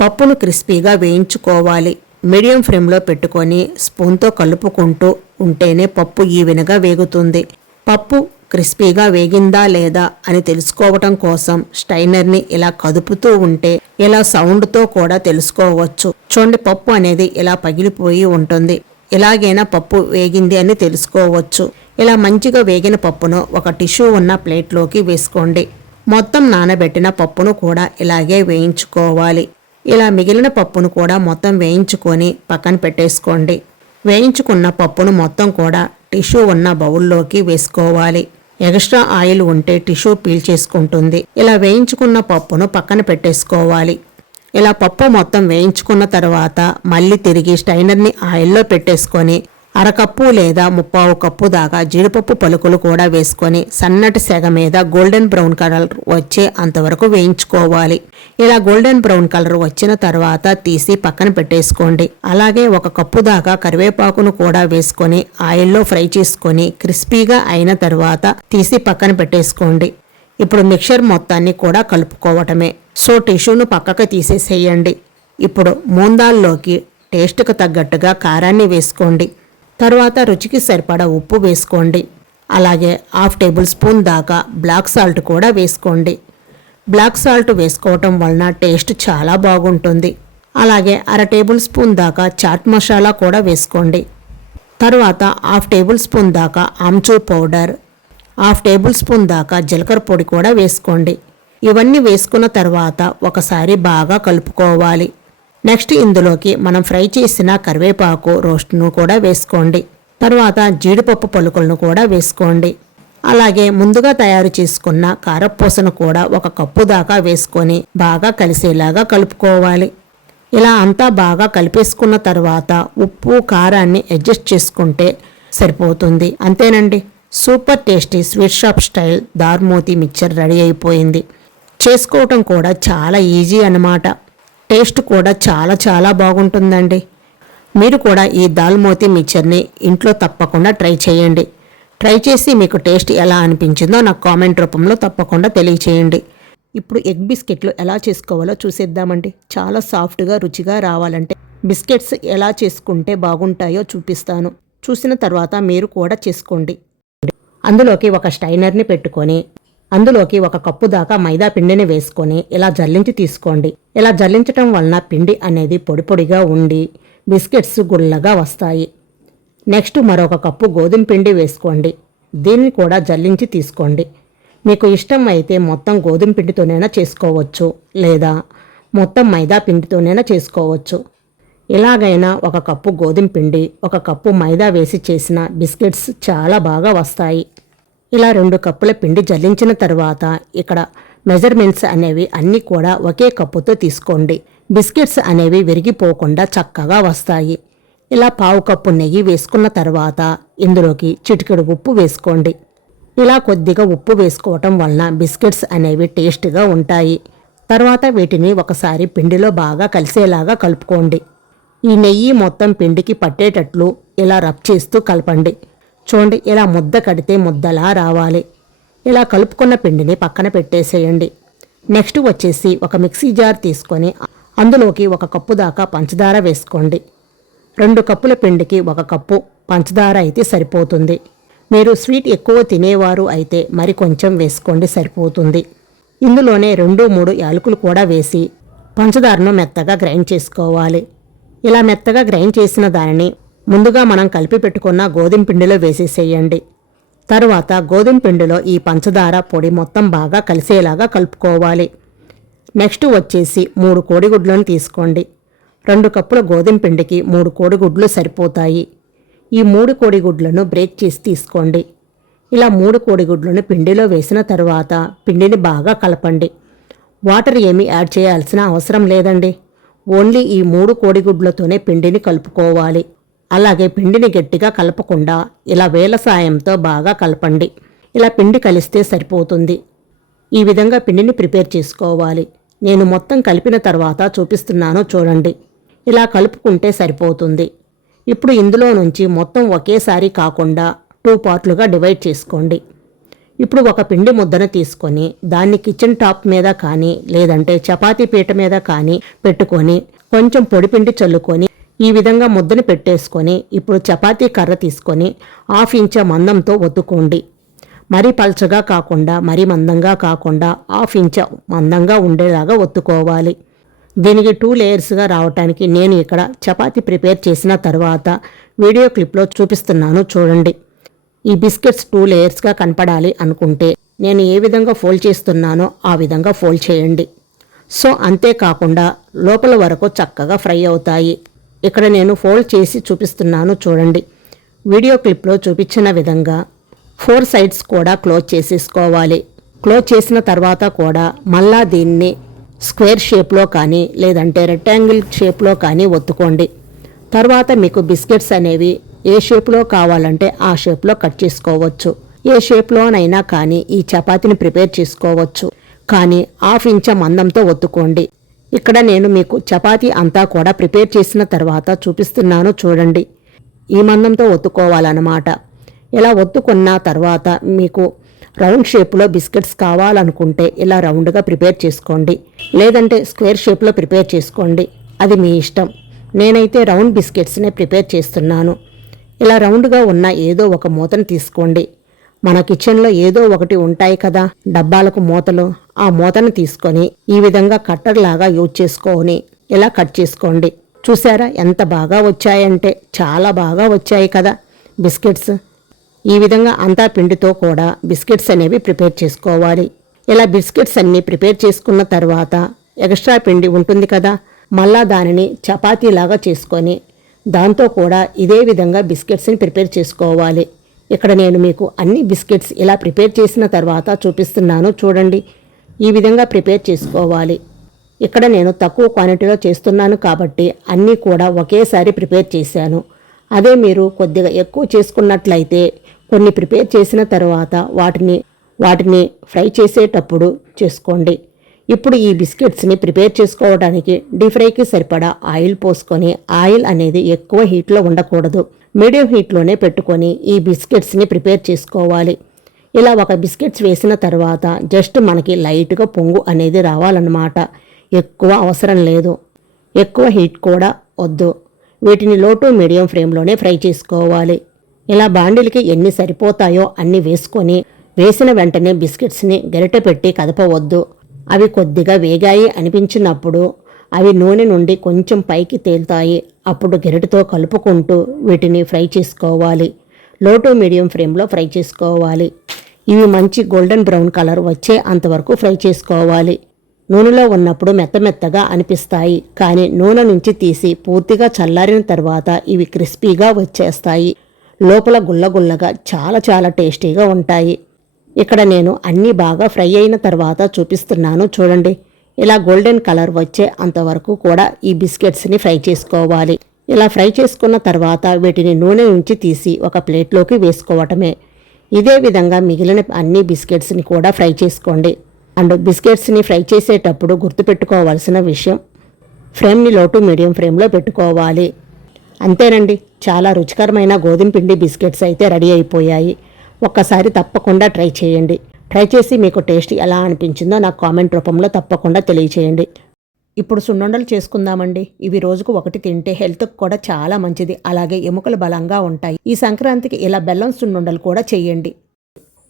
పప్పును క్రిస్పీగా వేయించుకోవాలి. మీడియం ఫ్లేమ్లో పెట్టుకొని స్పూన్తో కలుపుకుంటూ ఉంటేనే పప్పు ఈవెన్గా వేగుతుంది. పప్పు క్రిస్పీగా వేగిందా లేదా అని తెలుసుకోవటం కోసం స్టైనర్ని ఇలా కదుపుతూ ఉంటే ఇలా సౌండ్తో కూడా తెలుసుకోవచ్చు. చూడండి, పప్పు అనేది ఇలా పగిలిపోయి ఉంటుంది. ఇలాగైనా పప్పు వేగింది అని తెలుసుకోవచ్చు. ఇలా మంచిగా వేగిన పప్పును ఒక టిష్యూ ఉన్న ప్లేట్లోకి వేసుకోండి. మొత్తం నానబెట్టిన పప్పును కూడా ఇలాగే వేయించుకోవాలి. ఇలా మిగిలిన పప్పును కూడా మొత్తం వేయించుకొని పక్కన పెట్టేసుకోండి. వేయించుకున్న పప్పును మొత్తం కూడా టిష్యూ ఉన్న బౌల్లోకి వేసుకోవాలి. ఎక్స్ట్రా ఆయిల్ ఉంటే టిష్యూ పీల్ చేసుకుంటుంది. ఇలా వేయించుకున్న పప్పును పక్కన పెట్టేసుకోవాలి. ఇలా పప్పు మొత్తం వేయించుకున్న తర్వాత మళ్ళీ తిరిగి స్టైనర్ని ఆయిల్లో పెట్టేసుకొని అరకప్పు లేదా 1/4 కప్పు దాకా జీడిపప్పు పలుకులు కూడా వేసుకొని సన్నటి సెగ మీద గోల్డెన్ బ్రౌన్ కలర్ వచ్చే అంతవరకు వేయించుకోవాలి. ఇలా గోల్డెన్ బ్రౌన్ కలర్ వచ్చిన తర్వాత తీసి పక్కన పెట్టేసుకోండి. అలాగే 1 కప్పు దాకా కరివేపాకును కూడా వేసుకొని ఆయిల్లో ఫ్రై చేసుకొని క్రిస్పీగా అయిన తర్వాత తీసి పక్కన పెట్టేసుకోండి. ఇప్పుడు మిక్చర్ మొత్తాన్ని కూడా కలుపుకోవటమే. సో టిష్యూను పక్కకు తీసేసేయండి. ఇప్పుడు మూందాల్లోకి టేస్ట్కు తగ్గట్టుగా కారాన్ని వేసుకోండి. తర్వాత రుచికి సరిపడా ఉప్పు వేసుకోండి. అలాగే 1/2 టేబుల్ స్పూన్ దాకా బ్లాక్ సాల్ట్ కూడా వేసుకోండి. బ్లాక్ సాల్ట్ వేసుకోవటం వలన టేస్ట్ చాలా బాగుంటుంది. అలాగే 1/2 టేబుల్ స్పూన్ దాకా చాట్ మసాలా కూడా వేసుకోండి. తర్వాత 1/2 టేబుల్ స్పూన్ దాకా ఆమ్చూర్ పౌడర్, 1/2 టేబుల్ స్పూన్ దాకా జీలకర్ర పొడి కూడా వేసుకోండి. ఇవన్నీ వేసుకున్న తర్వాత ఒకసారి బాగా కలుపుకోవాలి. నెక్స్ట్ ఇందులోకి మనం ఫ్రై చేసిన కరివేపాకు రోస్ట్ను కూడా వేసుకోండి. తర్వాత జీడిపప్పు పలుకులను కూడా వేసుకోండి. అలాగే ముందుగా తయారు చేసుకున్న కారపూసను కూడా 1 కప్పు దాకా వేసుకొని బాగా కలిసేలాగా కలుపుకోవాలి. ఇలా అంతా బాగా కలిపేసుకున్న తర్వాత ఉప్పు కారాన్ని అడ్జస్ట్ చేసుకుంటే సరిపోతుంది. అంతేనండి, super tasty sweet shop style dal moti mixture ready అయిపోయింది. చేసుకోవటం కూడా చాలా ఈజీ అన్నమాట. టేస్ట్ కూడా చాలా చాలా బాగుంటుందండి. మీరు కూడా ఈ దాల్ మోతీ మిక్చర్ని ఇంట్లో తప్పకుండా ట్రై చేయండి. ట్రై చేసి మీకు టేస్ట్ ఎలా అనిపించిందో నాకు కామెంట్ రూపంలో తప్పకుండా తెలియచేయండి. ఇప్పుడు ఎగ్ బిస్కెట్లు ఎలా చేసుకోవాలో చూసేద్దామండి. చాలా సాఫ్ట్గా రుచిగా రావాలంటే బిస్కెట్స్ ఎలా చేసుకుంటే బాగుంటాయో చూపిస్తాను. చూసిన తర్వాత మీరు కూడా చేసుకోండి. అందులోకి ఒక స్టైనర్ని పెట్టుకొని అందులోకి 1 కప్పు దాకా మైదా పిండిని వేసుకొని ఇలా జల్లించి తీసుకోండి. ఇలా జల్లించటం వలన పిండి అనేది పొడి పొడిగా ఉండి బిస్కెట్స్ గుల్లగా వస్తాయి. నెక్స్ట్ మరొక కప్పు గోధుమ పిండి వేసుకోండి. దీన్ని కూడా జల్లించి తీసుకోండి. మీకు ఇష్టం అయితే మొత్తం గోధుమ పిండితోనైనా చేసుకోవచ్చు, లేదా మొత్తం మైదా పిండితోనైనా చేసుకోవచ్చు. ఇలాగైనా 1 కప్పు గోధుమ పిండి 1 కప్పు మైదా వేసి చేసిన బిస్కెట్స్ చాలా బాగా వస్తాయి. ఇలా 2 కప్పుల పిండి జల్లించిన తర్వాత ఇక్కడ మెజర్మెంట్స్ అనేవి అన్నీ కూడా ఒకే కప్పుతో తీసుకోండి. బిస్కెట్స్ అనేవి విరిగిపోకుండా చక్కగా వస్తాయి. ఇలా 1/4 కప్పు నెయ్యి వేసుకున్న తర్వాత ఇందులోకి చిటికెడు ఉప్పు వేసుకోండి. ఇలా కొద్దిగా ఉప్పు వేసుకోవటం వలన బిస్కెట్స్ అనేవి టేస్ట్గా ఉంటాయి. తర్వాత వీటిని ఒకసారి పిండిలో బాగా కలిసేలాగా కలుపుకోండి. ఈ నెయ్యి మొత్తం పిండికి పట్టేటట్లు ఇలా రబ్ చేస్తూ కలపండి. చూడండి, ఇలా ముద్ద కడితే ముద్దలా రావాలి. ఇలా కలుపుకున్న పిండిని పక్కన పెట్టేసేయండి. నెక్స్ట్ వచ్చేసి ఒక మిక్సీ జార్ తీసుకొని అందులోకి 1 కప్పు దాకా పంచదార వేసుకోండి. 2 కప్పుల పిండికి 1 కప్పు పంచదార అయితే సరిపోతుంది. మీరు స్వీట్ ఎక్కువ తినేవారు అయితే మరి కొంచెం వేసుకోండి, సరిపోతుంది. ఇందులోనే 2-3 యాలకులు కూడా వేసి పంచదారను మెత్తగా గ్రైండ్ చేసుకోవాలి. ఇలా మెత్తగా గ్రైండ్ చేసిన దానిని ముందుగా మనం కలిపి పెట్టుకున్న గోధుమ పిండిలో వేసేసేయండి. తరువాత గోధుమ పిండిలో ఈ పంచదార పొడి మొత్తం బాగా కలిసేలాగా కలుపుకోవాలి. నెక్స్ట్ వచ్చేసి 3 కోడిగుడ్లను తీసుకోండి. 2 కప్పుల గోధుమ పిండికి 3 కోడిగుడ్లు సరిపోతాయి. ఈ 3 కోడిగుడ్లను బ్రేక్ చేసి తీసుకోండి. ఇలా 3 కోడిగుడ్లను పిండిలో వేసిన తర్వాత పిండిని బాగా కలపండి. వాటర్ ఏమీ యాడ్ చేయాల్సిన అవసరం లేదండి. ఓన్లీ ఈ 3 కోడిగుడ్లతోనే పిండిని కలుపుకోవాలి. అలాగే పిండిని గట్టిగా కలపకుండా ఇలా వేళ్ళ సాయంతో బాగా కలపండి. ఇలా పిండి కలిస్తే సరిపోతుంది. ఈ విధంగా పిండిని ప్రిపేర్ చేసుకోవాలి. నేను మొత్తం కలిపిన తర్వాత చూపిస్తున్నాను చూడండి. ఇలా కలుపుకుంటే సరిపోతుంది. ఇప్పుడు ఇందులో నుంచి మొత్తం ఒకేసారి కాకుండా 2 పార్ట్లుగా డివైడ్ చేసుకోండి. ఇప్పుడు ఒక పిండి ముద్దను తీసుకొని దాన్ని కిచెన్ టాప్ మీద కానీ లేదంటే చపాతీ పీట మీద కానీ పెట్టుకొని కొంచెం పొడిపిండి చల్లుకొని ఈ విధంగా ముద్దను పెట్టేసుకొని ఇప్పుడు చపాతీ కర్ర తీసుకొని 1/2 ఇంచ్ మందంతో ఒత్తుకోండి. మరీ పల్చగా కాకుండా మరీ మందంగా కాకుండా 1/2 ఇంచ్ మందంగా ఉండేలాగా ఒత్తుకోవాలి. దీనికి 2 లేయర్స్గా రావటానికి నేను ఇక్కడ చపాతీ ప్రిపేర్ చేసిన తర్వాత వీడియో క్లిప్లో చూపిస్తున్నాను చూడండి. ఈ బిస్కెట్స్ 2 లేయర్స్గా కనపడాలి అనుకుంటే నేను ఏ విధంగా ఫోల్డ్ చేస్తున్నానో ఆ విధంగా ఫోల్డ్ చేయండి. సో అంతేకాకుండా లోపల వరకు చక్కగా ఫ్రై అవుతాయి. ఇక్కడ నేను ఫోల్డ్ చేసి చూపిస్తున్నాను చూడండి. వీడియో క్లిప్లో చూపించిన విధంగా 4 సైడ్స్ కూడా క్లోజ్ చేసేసుకోవాలి. క్లోజ్ చేసిన తర్వాత కూడా మళ్ళా దీన్ని స్క్వేర్ షేప్లో కానీ లేదంటే రెక్టాంగిల్ షేప్లో కానీ ఒత్తుకోండి. తర్వాత మీకు బిస్కెట్స్ అనేవి ఏ షేప్లో కావాలంటే ఆ షేప్లో కట్ చేసుకోవచ్చు. ఏ షేప్లోనైనా కానీ ఈ చపాతీని ప్రిపేర్ చేసుకోవచ్చు. కానీ 1/2 ఇంచ్ మందంతో ఒత్తుకోండి. ఇక్కడ నేను మీకు చపాతీ అంతా కూడా ప్రిపేర్ చేసిన తర్వాత చూపిస్తున్నాను చూడండి. ఈ మందంతో ఒత్తుకోవాలన్నమాట. ఇలా ఒత్తుకున్న తర్వాత మీకు రౌండ్ షేప్లో బిస్కెట్స్ కావాలనుకుంటే ఇలా రౌండ్గా ప్రిపేర్ చేసుకోండి. లేదంటే స్క్వేర్ షేప్లో ప్రిపేర్ చేసుకోండి. అది మీ ఇష్టం. నేనైతే రౌండ్ బిస్కెట్స్నే ప్రిపేర్ చేస్తున్నాను. ఇలా రౌండ్గా ఉన్న ఏదో ఒక మూతను తీసుకోండి. మన కిచెన్లో ఏదో ఒకటి ఉంటాయి కదా డబ్బాలకు మూతలు. ఆ మూతను తీసుకొని ఈ విధంగా కట్టర్ లాగా యూజ్ చేసుకొని ఇలా కట్ చేసుకోండి. చూసారా ఎంత బాగా వచ్చాయంటే చాలా బాగా వచ్చాయి కదా బిస్కెట్స్. ఈ విధంగా అంతా పిండితో కూడా బిస్కెట్స్ అనేవి ప్రిపేర్ చేసుకోవాలి. ఇలా బిస్కెట్స్ అన్నీ ప్రిపేర్ చేసుకున్న తర్వాత ఎక్స్ట్రా పిండి ఉంటుంది కదా మళ్ళా దానిని చపాతీలాగా చేసుకొని దాంతో కూడా ఇదే విధంగా బిస్కెట్స్ని ప్రిపేర్ చేసుకోవాలి. ఇక్కడ నేను మీకు అన్ని బిస్కెట్స్ ఇలా ప్రిపేర్ చేసిన తర్వాత చూపిస్తున్నాను చూడండి. ఈ విధంగా ప్రిపేర్ చేసుకోవాలి. ఇక్కడ నేను తక్కువ క్వాంటిటీలో చేస్తున్నాను కాబట్టి అన్నీ కూడా ఒకేసారి ప్రిపేర్ చేశాను. అదే మీరు కొద్దిగా ఎక్కువ చేసుకున్నట్లయితే కొన్ని ప్రిపేర్ చేసిన తర్వాత వాటిని ఫ్రై చేసేటప్పుడు చేసుకోండి. ఇప్పుడు ఈ బిస్కెట్స్ని ప్రిపేర్ చేసుకోవడానికి డీప్ ఫ్రైకి సరిపడా ఆయిల్ పోసుకొని ఆయిల్ అనేది ఎక్కువ హీట్లో ఉండకూడదు. మీడియం హీట్లోనే పెట్టుకొని ఈ బిస్కెట్స్ని ప్రిపేర్ చేసుకోవాలి. ఇలా ఒక బిస్కెట్స్ వేసిన తర్వాత జస్ట్ మనకి లైట్గా పొంగు అనేది రావాలన్నమాట. ఎక్కువ అవసరం లేదు. ఎక్కువ హీట్ కూడా వద్దు. వీటిని లో టు మీడియం ఫ్లేమ్లోనే ఫ్రై చేసుకోవాలి. ఇలా బాండిల్కి ఎన్ని సరిపోతాయో అన్ని వేసుకొని వేసిన వెంటనే బిస్కెట్స్ని గరిటె పెట్టి కదపవద్దు. అవి కొద్దిగా వేగాయి అనిపించినప్పుడు అవి నూనె నుండి కొంచెం పైకి తేలుతాయి. అప్పుడు గరిటెతో కలుపుకుంటూ వీటిని ఫ్రై చేసుకోవాలి. లో టు మీడియం ఫ్లేమ్లో ఫ్రై చేసుకోవాలి. ఇవి మంచి గోల్డెన్ బ్రౌన్ కలర్ వచ్చే అంతవరకు ఫ్రై చేసుకోవాలి. నూనెలో ఉన్నప్పుడు మెత్తగా అనిపిస్తాయి. కానీ నూనె నుంచి తీసి పూర్తిగా చల్లారిన తర్వాత ఇవి క్రిస్పీగా వచ్చేస్తాయి. లోపల గుల్లగుల్లగా చాలా టేస్టీగా ఉంటాయి. ఇక్కడ నేను అన్నీ బాగా ఫ్రై అయిన తర్వాత చూపిస్తున్నాను చూడండి. ఇలా గోల్డెన్ కలర్ వచ్చే అంతవరకు కూడా ఈ బిస్కెట్స్ని ఫ్రై చేసుకోవాలి. ఇలా ఫ్రై చేసుకున్న తర్వాత వీటిని నూనె నుంచి తీసి ఒక ప్లేట్లోకి వేసుకోవటమే. ఇదే విధంగా మిగిలిన అన్ని బిస్కెట్స్ని కూడా ఫ్రై చేసుకోండి. అండ్ బిస్కెట్స్ని ఫ్రై చేసేటప్పుడు గుర్తుపెట్టుకోవాల్సిన విషయం ఫ్లేమ్ని లో టు మీడియం ఫ్లేమ్లో పెట్టుకోవాలి. అంతేనండి, చాలా రుచికరమైన గోధుమ పిండి బిస్కెట్స్ అయితే రెడీ అయిపోయాయి. ఒక్కసారి తప్పకుండా ట్రై చేయండి. ట్రై చేసి మీకు టేస్ట్ ఎలా అనిపించిందో నాకు కామెంట్ రూపంలో తప్పకుండా తెలియచేయండి. ఇప్పుడు సున్నుండలు చేసుకుందామండి. ఇవి రోజుకు 1 తింటే హెల్త్కి కూడా చాలా మంచిది. అలాగే ఎముకలు బలంగా ఉంటాయి. ఈ సంక్రాంతికి ఇలా బెల్లం సున్నుండలు కూడా చేయండి.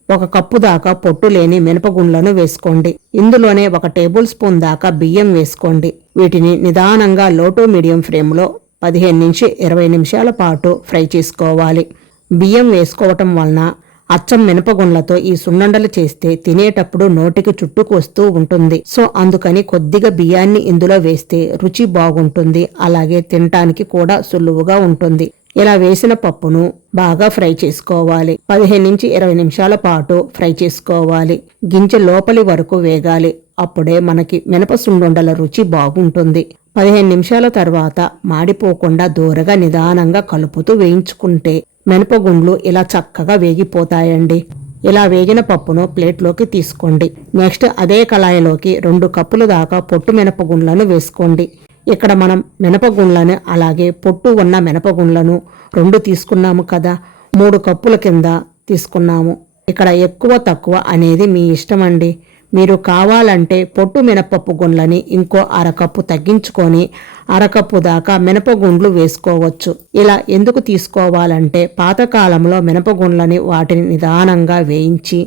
1 కప్పు దాకా పొట్టు లేని మినపగుండ్లను వేసుకోండి. ఇందులోనే 1 టేబుల్ స్పూన్ దాకా బియ్యం వేసుకోండి. వీటిని నిదానంగా లో టు మీడియం ఫ్లేమ్లో 15 నుంచి 20 నిమిషాల పాటు ఫ్రై చేసుకోవాలి. బియ్యం వేసుకోవటం వలన అచ్చం మినపగుండ్లతో ఈ సున్నుండలు చేస్తే తినేటప్పుడు నోటికి చుట్టుకొస్తూ ఉంటుంది. సో అందుకని కొద్దిగా బియ్యాన్ని ఇందులో వేస్తే రుచి బాగుంటుంది. అలాగే తినటానికి కూడా సులువుగా ఉంటుంది. ఇలా వేసిన పప్పును బాగా ఫ్రై చేసుకోవాలి. 15 నుంచి 20 నిమిషాల పాటు ఫ్రై చేసుకోవాలి. గింజ లోపలి వరకు వేగాలి. అప్పుడే మనకి మినప సున్నుండల రుచి బాగుంటుంది. 15 నిమిషాల తర్వాత మాడిపోకుండా దూరగా నిదానంగా కలుపుతూ వేయించుకుంటే మినపగుండ్లు ఇలా చక్కగా వేగిపోతాయండి. ఇలా వేగిన పప్పును ప్లేట్లోకి తీసుకోండి. నెక్స్ట్ అదే కళాయిలోకి 2 కప్పుల దాకా పొట్టు మినపగుండ్లను వేసుకోండి. ఇక్కడ మనం మినపగుండ్లను అలాగే పొట్టు ఉన్న మినపగుండ్లను 2 తీసుకున్నాము కదా, 3 కప్పుల కింద తీసుకున్నాము. ఇక్కడ ఎక్కువ తక్కువ అనేది మీ ఇష్టం అండి. మీరు కావాలంటే పొట్టు మినపప్పు గుండ్లని ఇంకో అరకప్పు తగ్గించుకొని అరకప్పు దాకా మినపగుండ్లు వేసుకోవచ్చు. ఇలా ఎందుకు తీసుకోవాలంటే పాతకాలంలో మినపగుండ్లని వాటిని నిదానంగా వేయించి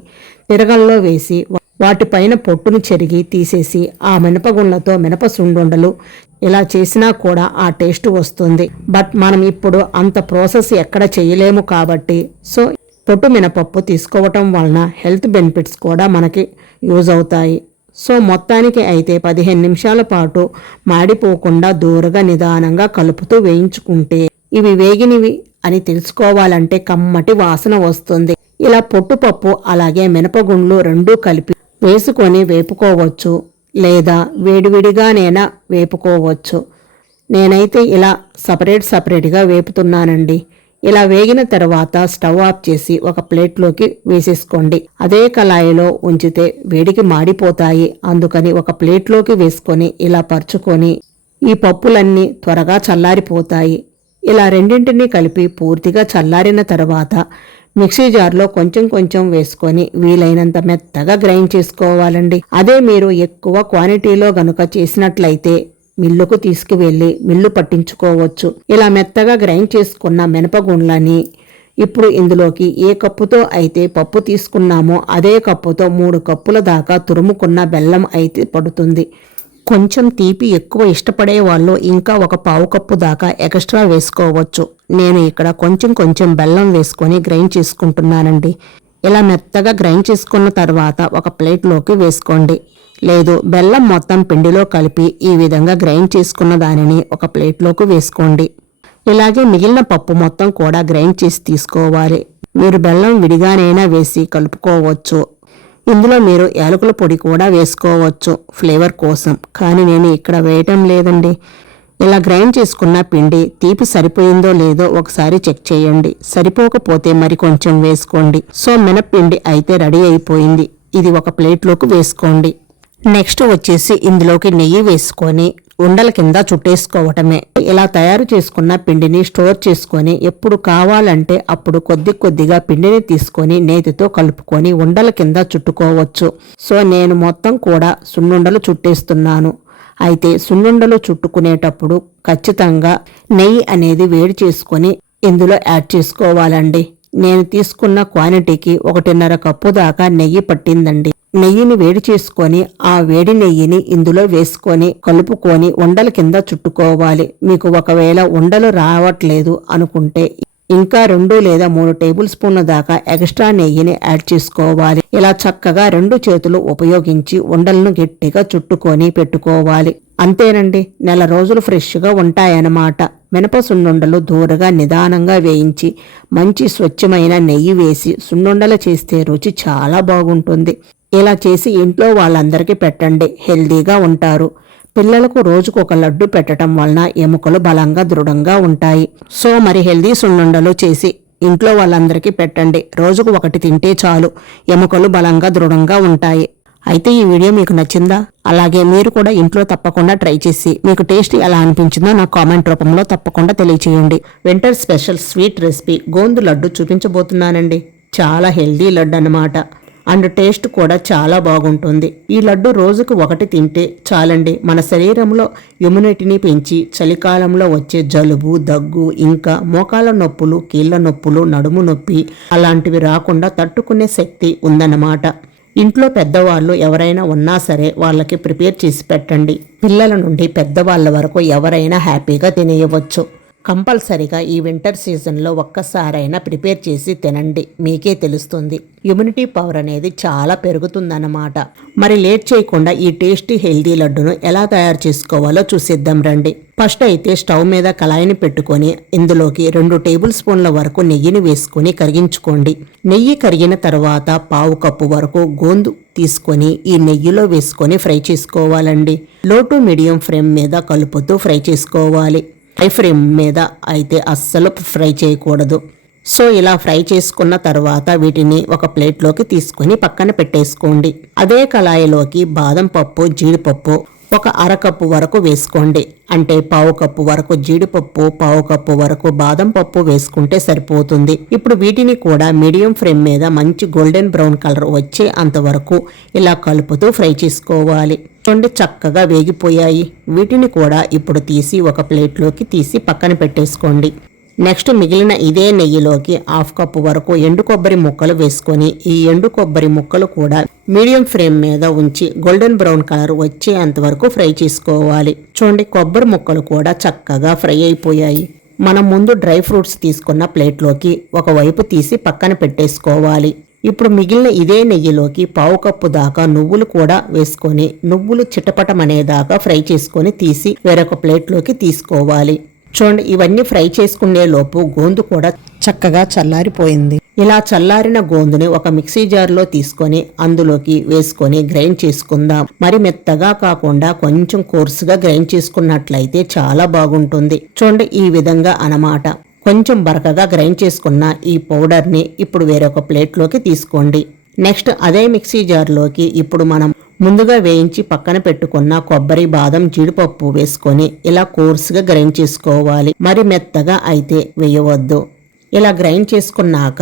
తిరగల్లో వేసి వాటిపైన పొట్టును చెరిగి తీసేసి ఆ మినపగుండ్లతో మినప సున్నుండలు ఇలా చేసినా కూడా ఆ టేస్ట్ వస్తుంది. బట్ మనం ఇప్పుడు అంత ప్రాసెస్ ఎక్కడ చేయలేము కాబట్టి పొట్టు మినపప్పు తీసుకోవటం వలన హెల్త్ బెనిఫిట్స్ కూడా మనకి యూజ్ అవుతాయి. మొత్తానికి అయితే 15 నిమిషాల పాటు మాడిపోకుండా దూరగా నిదానంగా కలుపుతూ వేయించుకుంటే ఇవి వేగినవి అని తెలుసుకోవాలంటే కమ్మటి వాసన వస్తుంది. ఇలా పొట్టుపప్పు అలాగే మినపగుండ్లు రెండూ కలిపి వేసుకొని వేపుకోవచ్చు, లేదా వేడివిడిగానైనా వేపుకోవచ్చు. నేనైతే ఇలా సపరేట్గా వేపుతున్నానండి. ఇలా వేగిన తర్వాత స్టవ్ ఆఫ్ చేసి ఒక ప్లేట్లోకి వేసేసుకోండి. అదే కళాయిలో ఉంచితే వేడికి మాడిపోతాయి. అందుకని ఒక ప్లేట్లోకి వేసుకొని ఇలా పరుచుకొని ఈ పప్పులన్నీ త్వరగా చల్లారిపోతాయి. ఇలా రెండింటినీ కలిపి పూర్తిగా చల్లారిన తర్వాత మిక్సీ జార్లో కొంచెం వేసుకొని వీలైనంత మెత్తగా గ్రైండ్ చేసుకోవాలండి. అదే మీరు ఎక్కువ క్వాంటిటీలో గనుక చేసినట్లయితే మిల్లుకు తీసుకువెళ్ళి మిల్లు పట్టించుకోవచ్చు. ఇలా మెత్తగా గ్రైండ్ చేసుకున్న మినపగుండ్లని ఇప్పుడు ఇందులోకి ఏ కప్పుతో అయితే పప్పు తీసుకున్నామో అదే కప్పుతో 3 కప్పుల దాకా తురుముకున్న బెల్లం అయితే పడుతుంది. కొంచెం తీపి ఎక్కువ ఇష్టపడే వాళ్ళు ఇంకా ఒక పావు కప్పు దాకా ఎక్స్ట్రా వేసుకోవచ్చు. నేను ఇక్కడ కొంచెం బెల్లం వేసుకొని గ్రైండ్ చేసుకుంటున్నానండి. ఇలా మెత్తగా గ్రైండ్ చేసుకున్న తర్వాత ఒక ప్లేట్లోకి వేసుకోండి. లేదు బెల్లం మొత్తం పిండిలో కలిపి ఈ విధంగా గ్రైండ్ చేసుకున్న దానిని ఒక ప్లేట్లోకి వేసుకోండి. ఇలాగే మిగిలిన పప్పు మొత్తం కూడా గ్రైండ్ చేసి తీసుకోవాలి. మీరు బెల్లం విడిగానైనా వేసి కలుపుకోవచ్చు. ఇందులో మీరు యాలకుల పొడి కూడా వేసుకోవచ్చు ఫ్లేవర్ కోసం, కానీ నేను ఇక్కడ వేయటం లేదండి. ఇలా గ్రైండ్ చేసుకున్న పిండి తీపి సరిపోయిందో లేదో ఒకసారి చెక్ చేయండి. సరిపోకపోతే మరి కొంచెం వేసుకోండి. మినప్పిండి అయితే రెడీ అయిపోయింది. ఇది ఒక ప్లేట్లోకి వేసుకోండి. నెక్స్ట్ వచ్చేసి ఇందులోకి నెయ్యి వేసుకొని ఉండల కింద చుట్టేసుకోవటమే. ఇలా తయారు చేసుకున్న పిండిని స్టోర్ చేసుకొని ఎప్పుడు కావాలంటే అప్పుడు కొద్దిగా పిండిని తీసుకొని నేతితో కలుపుకొని ఉండల కింద చుట్టుకోవచ్చు. నేను మొత్తం కూడా సున్నుండలు చుట్టేస్తున్నాను. అయితే సున్నుండలు చుట్టుకునేటప్పుడు ఖచ్చితంగా నెయ్యి అనేది వేడి చేసుకొని ఇందులో యాడ్ చేసుకోవాలండి. నేను తీసుకున్న క్వాంటిటీకి 1.5 కప్పు దాకా నెయ్యి పట్టిందండి. నెయ్యిని వేడి చేసుకొని ఆ వేడి నెయ్యిని ఇందులో వేసుకొని కలుపుకొని ఉండల కింద చుట్టుకోవాలి. మీకు ఒకవేళ ఉండలు రావట్లేదు అనుకుంటే ఇంకా 2 లేదా 3 టేబుల్ స్పూన్ల దాకా ఎక్స్ట్రా నెయ్యిని యాడ్ చేసుకోవాలి. ఇలా చక్కగా 2 చేతులు ఉపయోగించి ఉండలను గట్టిగా చుట్టుకొని పెట్టుకోవాలి. అంతేనండి, నెల రోజులు ఫ్రెష్గా ఉంటాయన్నమాట. మినప సున్నుండలు దూరగా నిదానంగా వేయించి మంచి స్వచ్ఛమైన నెయ్యి వేసి సున్నుండలు చేస్తే రుచి చాలా బాగుంటుంది. ఇలా చేసి ఇంట్లో వాళ్ళందరికీ పెట్టండి, హెల్దీగా ఉంటారు. పిల్లలకు రోజుకు ఒక లడ్డు పెట్టడం వలన ఎముకలు బలంగా దృఢంగా ఉంటాయి. మరి హెల్దీ సున్నుండలు చేసి ఇంట్లో వాళ్ళందరికీ పెట్టండి. రోజుకు 1 తింటే చాలు, ఎముకలు బలంగా దృఢంగా ఉంటాయి. అయితే ఈ వీడియో మీకు నచ్చిందా? అలాగే మీరు కూడా ఇంట్లో తప్పకుండా ట్రై చేసి మీకు టేస్ట్ ఎలా అనిపించిందో నాకు కామెంట్ రూపంలో తప్పకుండా తెలియచేయండి. Winter special sweet recipe gond laddu చూపించబోతున్నానండి. చాలా హెల్దీ లడ్డు అన్నమాట. అండ్ టేస్ట్ కూడా చాలా బాగుంటుంది. ఈ లడ్డు రోజుకు 1 తింటే చాలండి. మన శరీరంలో ఇమ్యూనిటీని పెంచి చలికాలంలో వచ్చే జలుబు, దగ్గు, ఇంకా మోకాళ్ళ నొప్పులు, కీళ్ల నొప్పులు, నడుము నొప్పి అలాంటివి రాకుండా తట్టుకునే శక్తి ఉందన్నమాట. ఇంట్లో పెద్దవాళ్ళు ఎవరైనా ఉన్నా సరే వాళ్ళకి ప్రిపేర్ చేసి పెట్టండి. పిల్లల నుండి పెద్దవాళ్ళ వరకు ఎవరైనా హ్యాపీగా తినేయవచ్చు. కంపల్సరిగా ఈ వింటర్ సీజన్లో ఒక్కసారైనా ప్రిపేర్ చేసి తినండి, మీకే తెలుస్తుంది. ఇమ్యూనిటీ పవర్ అనేది చాలా పెరుగుతుందన్నమాట. మరి లేట్ చేయకుండా ఈ టేస్టీ హెల్దీ లడ్డును ఎలా తయారు చేసుకోవాలో చూసేద్దాం రండి. ఫస్ట్ అయితే స్టవ్ మీద కళాయిని పెట్టుకొని ఇందులోకి 2 టేబుల్ స్పూన్ల వరకు నెయ్యిని వేసుకొని కరిగించుకోండి. నెయ్యి కరిగిన తర్వాత పావు కప్పు వరకు గోందు తీసుకొని ఈ నెయ్యిలో వేసుకొని ఫ్రై చేసుకోవాలండి. లో టు మీడియం ఫ్లేమ్ మీద కలుపుతూ ఫ్రై చేసుకోవాలి. హై ఫ్లేమ్ మీద అయితే అస్సలు ఫ్రై చేయకూడదు. ఇలా ఫ్రై చేసుకున్న తర్వాత వీటిని ఒక ప్లేట్లోకి తీసుకొని పక్కన పెట్టేసుకోండి. అదే కళాయిలోకి బాదం పప్పు, జీడిపప్పు, ఒక అరకప్పు వరకు వేసుకోండి. అంటే పావు కప్పు వరకు జీడిపప్పు, పావు కప్పు వరకు బాదం పప్పు వేసుకుంటే సరిపోతుంది. ఇప్పుడు వీటిని కూడా మీడియం ఫ్లేమ్ మీద మంచి గోల్డెన్ బ్రౌన్ కలర్ వచ్చే అంతవరకు ఇలా కలుపుతూ ఫ్రై చేసుకోవాలి. చూడండి, చక్కగా వేగిపోయాయి. వీటిని కూడా ఇప్పుడు తీసి ఒక ప్లేట్లోకి తీసి పక్కన పెట్టేసుకోండి. నెక్స్ట్ మిగిలిన ఇదే నెయ్యిలోకి హాఫ్ కప్పు వరకు ఎండు కొబ్బరి ముక్కలు వేసుకొని ఈ ఎండు కొబ్బరి ముక్కలు కూడా మీడియం ఫ్లేమ్ మీద ఉంచి గోల్డెన్ బ్రౌన్ కలర్ వచ్చేంత వరకు ఫ్రై చేసుకోవాలి. చూడండి, కొబ్బరి ముక్కలు కూడా చక్కగా ఫ్రై అయిపోయాయి. మనం ముందు డ్రై ఫ్రూట్స్ తీసుకున్న ప్లేట్లోకి ఒకవైపు తీసి పక్కన పెట్టేసుకోవాలి. ఇప్పుడు మిగిలిన ఇదే నెయ్యిలోకి పావు కప్పు దాకా నువ్వులు కూడా వేసుకొని నువ్వులు చిటపటమనేదాకా ఫ్రై చేసుకొని తీసి వేరొక ప్లేట్లోకి తీసుకోవాలి. చూడండి, ఇవన్నీ ఫ్రై చేసుకునే లోపు గోందు కూడా చక్కగా చల్లారిపోయింది. ఇలా చల్లారిన గోందుని ఒక మిక్సీ జార్లో తీసుకొని అందులోకి వేసుకొని గ్రైండ్ చేసుకుందాం. మరి మెత్తగా కాకుండా కొంచెం కోర్సుగా గ్రైండ్ చేసుకున్నట్లయితే చాలా బాగుంటుంది. చూడండి, ఈ విధంగా అన్నమాట. కొంచెం బరకగా గ్రైండ్ చేసుకున్న ఈ పౌడర్ని ఇప్పుడు వేరొక ప్లేట్లోకి తీసుకోండి. నెక్స్ట్ అదే మిక్సీ జార్లోకి ఇప్పుడు మనం ముందుగా వేయించి పక్కన పెట్టుకున్న కొబ్బరి, బాదం, జీడిపప్పు వేసుకొని ఇలా కోర్సుగా గ్రైండ్ చేసుకోవాలి. మరి మెత్తగా అయితే వేయవద్దు. ఇలా గ్రైండ్ చేసుకున్నాక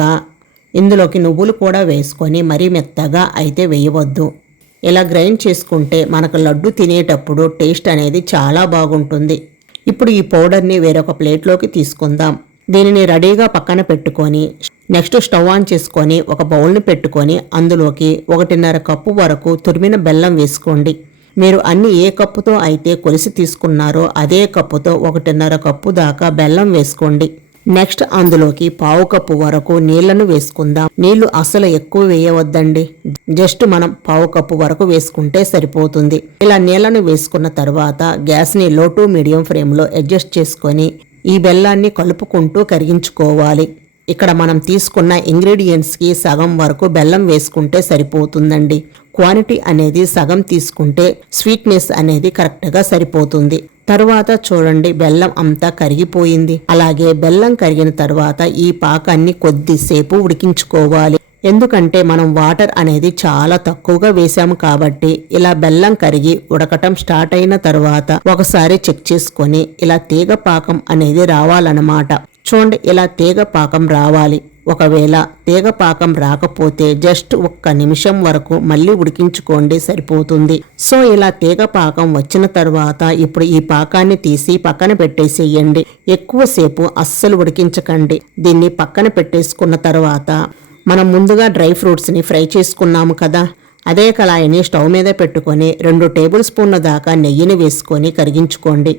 ఇందులోకి నువ్వులు కూడా వేసుకొని మరీ మెత్తగా అయితే వేయవద్దు. ఇలా గ్రైండ్ చేసుకుంటే మనకు లడ్డు తినేటప్పుడు టేస్ట్ అనేది చాలా బాగుంటుంది. ఇప్పుడు ఈ పౌడర్ని వేరొక ప్లేట్లోకి తీసుకుందాం. దీనిని రెడీగా పక్కన పెట్టుకొని నెక్స్ట్ స్టవ్ ఆన్ చేసుకొని ఒక బౌల్ని పెట్టుకొని అందులోకి 1.5 కప్పు వరకు తురిమిన బెల్లం వేసుకోండి. మీరు అన్ని ఏ కప్పుతో అయితే కొలిసి తీసుకున్నారో అదే కప్పుతో 1.5 కప్పు దాకా బెల్లం వేసుకోండి. నెక్స్ట్ అందులోకి పావు కప్పు వరకు నీళ్లను వేసుకుందాం. నీళ్లు అసలు ఎక్కువ వేయవద్దండి, జస్ట్ మనం పావు కప్పు వరకు వేసుకుంటే సరిపోతుంది. ఇలా నీళ్లను వేసుకున్న తర్వాత గ్యాస్ని లో టు మీడియం ఫ్లేమ్లో అడ్జస్ట్ చేసుకొని ఈ బెల్లాన్ని కలుపుకుంటూ కరిగించుకోవాలి. ఇక్కడ మనం తీసుకున్న ఇంగ్రీడియంట్స్కి సగం వరకు బెల్లం వేసుకుంటే సరిపోతుందండి. క్వాంటిటీ అనేది సగం తీసుకుంటే స్వీట్నెస్ అనేది కరెక్ట్గా సరిపోతుంది. తరువాత చూడండి, బెల్లం అంతా కరిగిపోయింది. అలాగే బెల్లం కరిగిన తర్వాత ఈ పాకాన్ని కొద్దిసేపు ఉడికించుకోవాలి. ఎందుకంటే మనం వాటర్ అనేది చాలా తక్కువగా వేసాము కాబట్టి ఇలా బెల్లం కరిగి ఉడకటం స్టార్ట్ అయిన తర్వాత ఒకసారి చెక్ చేసుకొని ఇలా తీగ పాకం అనేది రావాలన్నమాట. చూడండి, ఇలా తీగ పాకం రావాలి. ఒకవేళ తీగ పాకం రాకపోతే జస్ట్ 1 నిమిషం వరకు మళ్ళీ ఉడికించుకోండి, సరిపోతుంది. సో ఇలా తీగ పాకం వచ్చిన తర్వాత ఇప్పుడు ఈ పాకాన్ని తీసి పక్కన పెట్టేసేయండి. ఎక్కువసేపు అస్సలు ఉడికించకండి. దీన్ని పక్కన పెట్టేసుకున్న తర్వాత మనం ముందుగా డ్రై ఫ్రూట్స్ని ఫ్రై చేసుకున్నాము కదా, అదే కళాయిని స్టవ్ మీద పెట్టుకొని 2 టేబుల్ స్పూన్ల దాకా నెయ్యిని వేసుకొని కరిగించుకోండి.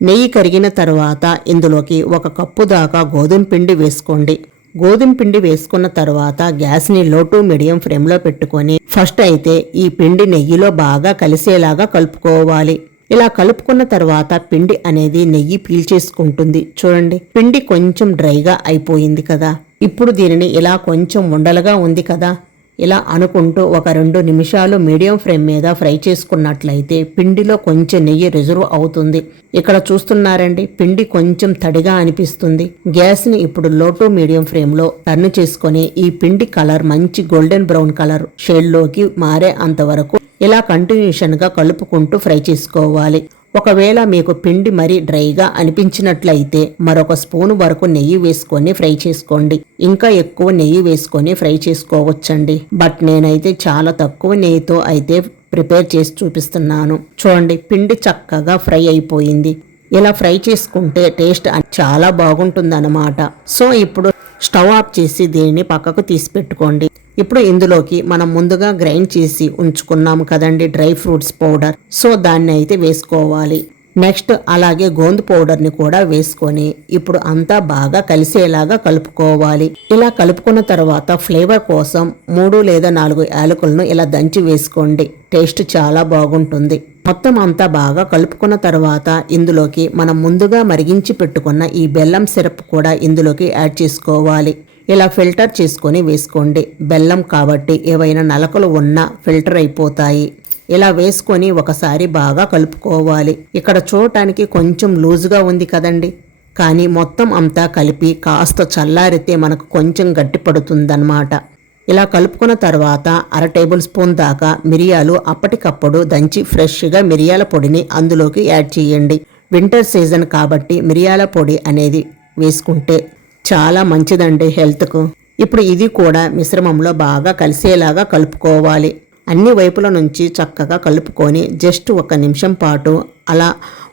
నెయ్యి కరిగిన తర్వాత ఇందులోకి 1 కప్పు దాకా గోధుమ పిండి వేసుకోండి. గోధుమ పిండి వేసుకున్న తర్వాత గ్యాస్ని లో టు మీడియం ఫ్లేమ్లో పెట్టుకొని ఫస్ట్ అయితే ఈ పిండి నెయ్యిలో బాగా కలిసేలాగా కలుపుకోవాలి. ఇలా కలుపుకున్న తర్వాత పిండి అనేది నెయ్యి పీల్చేసుకుంటుంది. చూడండి, పిండి కొంచెం డ్రైగా అయిపోయింది కదా. ఇప్పుడు దీనిని ఇలా కొంచెం ఉండలుగా ఉంది కదా, ఇలా అనుకుంటూ 1-2 నిమిషాలు మీడియం ఫ్లేమ్ మీద ఫ్రై చేసుకున్నట్లయితే పిండిలో కొంచెం నెయ్యి రిజర్వ్ అవుతుంది. ఇక్కడ చూస్తున్నారండి, పిండి కొంచెం తడిగా అనిపిస్తుంది. గ్యాస్ని ఇప్పుడు లో టు మీడియం ఫ్లేమ్లో టర్న్ చేసుకొని ఈ పిండి కలర్ మంచి గోల్డెన్ బ్రౌన్ కలర్ షేడ్లోకి మారే అంతవరకు ఇలా కంటిన్యూషన్గా కలుపుకుంటూ ఫ్రై చేసుకోవాలి. ఒకవేళ మీకు పిండి మరీ డ్రైగా అనిపించినట్లయితే మరొక స్పూను వరకు నెయ్యి వేసుకొని ఫ్రై చేసుకోండి. ఇంకా ఎక్కువ నెయ్యి వేసుకొని ఫ్రై చేసుకోవచ్చండి. బట్ నేనైతే చాలా తక్కువ నెయ్యితో అయితే ప్రిపేర్ చేసి చూపిస్తున్నాను. చూడండి, పిండి చక్కగా ఫ్రై అయిపోయింది. ఇలా ఫ్రై చేసుకుంటే టేస్ట్ చాలా బాగుంటుందన్నమాట. సో ఇప్పుడు స్టవ్ ఆఫ్ చేసి దీనిని పక్కకు తీసి పెట్టుకోండి. ఇప్పుడు ఇందులోకి మనం ముందుగా గ్రైండ్ చేసి ఉంచుకున్నాము కదండి డ్రై ఫ్రూట్స్ పౌడర్, సో దాన్ని అయితే వేసుకోవాలి. నెక్స్ట్ అలాగే గోందు పౌడర్ని కూడా వేసుకొని ఇప్పుడు అంతా బాగా కలిసేలాగా కలుపుకోవాలి. ఇలా కలుపుకున్న తర్వాత ఫ్లేవర్ కోసం 3 లేదా 4 యాలకులను ఇలా దంచి వేసుకోండి. టేస్ట్ చాలా బాగుంటుంది. మొత్తం అంతా బాగా కలుపుకున్న తర్వాత ఇందులోకి మనం ముందుగా మరిగించి పెట్టుకున్న ఈ బెల్లం సిరప్ కూడా ఇందులోకి యాడ్ చేసుకోవాలి. ఇలా ఫిల్టర్ చేసుకొని వేసుకోండి. బెల్లం కాబట్టి ఏవైనా నలకలు ఉన్నా ఫిల్టర్ అయిపోతాయి. ఇలా వేసుకొని ఒకసారి బాగా కలుపుకోవాలి. ఇక్కడ చూడటానికి కొంచెం లూజుగా ఉంది కదండి, కానీ మొత్తం అంతా కలిపి కాస్త చల్లారితే మనకు కొంచెం గట్టి పడుతుందన్నమాట. ఇలా కలుపుకున్న తర్వాత 1/2 టేబుల్ స్పూన్ దాకా మిరియాలు అప్పటికప్పుడు దంచి ఫ్రెష్గా మిరియాల పొడిని అందులోకి యాడ్ చేయండి. వింటర్ సీజన్ కాబట్టి మిరియాల పొడి అనేది వేసుకుంటే చాలా మంచిదండి హెల్త్కు. ఇప్పుడు ఇది కూడా మిశ్రమంలో బాగా కలిసేలాగా కలుపుకోవాలి. అన్ని వైపుల నుంచి చక్కగా కలుపుకొని జస్ట్ 1 నిమిషం పాటు అలా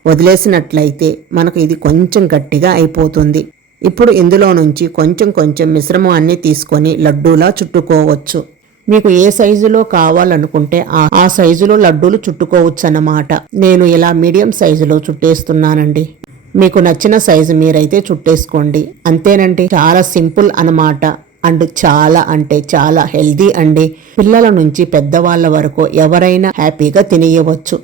వదిలేసినట్లయితే మనకు ఇది కొంచెం గట్టిగా అయిపోతుంది. ఇప్పుడు ఇందులో నుంచి కొంచెం కొంచెం మిశ్రమాన్ని తీసుకొని లడ్డూలా చుట్టుకోవచ్చు. మీకు ఏ సైజులో కావాలనుకుంటే ఆ సైజులో లడ్డూలు చుట్టుకోవచ్చు అన్నమాట. నేను ఇలా మీడియం సైజులో చుట్టేస్తున్నానండి. మీకు నచ్చిన సైజు మీరైతే చుట్టేసుకోండి. అంతేనండి, చాలా సింపుల్ అన్నమాట. అండ్ చాలా అంటే చాలా హెల్దీ అండి. పిల్లల నుంచి పెద్దవాళ్ళ వరకు ఎవరైనా హ్యాపీగా తినేయవచ్చు.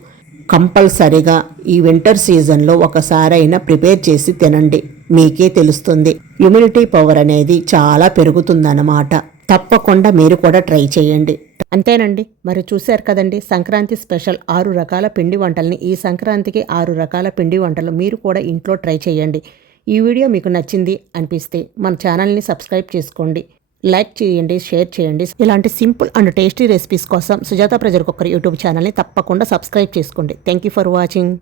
కంపల్సరిగా ఈ వింటర్ సీజన్లో ఒకసారైనా ప్రిపేర్ చేసి తినండి, మీకే తెలుస్తుంది. ఇమ్యూనిటీ పవర్ అనేది చాలా పెరుగుతుందన్నమాట. తప్పకుండా మీరు కూడా ట్రై చేయండి. అంతేనండి, మరి చూశారు కదండి సంక్రాంతి స్పెషల్ 6 రకాల పిండి వంటల్ని. ఈ సంక్రాంతికి 6 రకాల పిండి వంటలు మీరు కూడా ఇంట్లో ట్రై చేయండి. ఈ వీడియో మీకు నచ్చింది అనిపిస్తే మన ఛానల్ని సబ్స్క్రైబ్ చేసుకోండి, లైక్ చేయండి, షేర్ చేయండి. ఇలాంటి సింపుల్ అండ్ టేస్టీ రెసిపీస్ కోసం సుజాత ప్రెజర్ కుక్కర్ యూట్యూబ్ ఛానల్ని తప్పకుండా సబ్స్క్రైబ్ చేసుకోండి. Thank you for watching.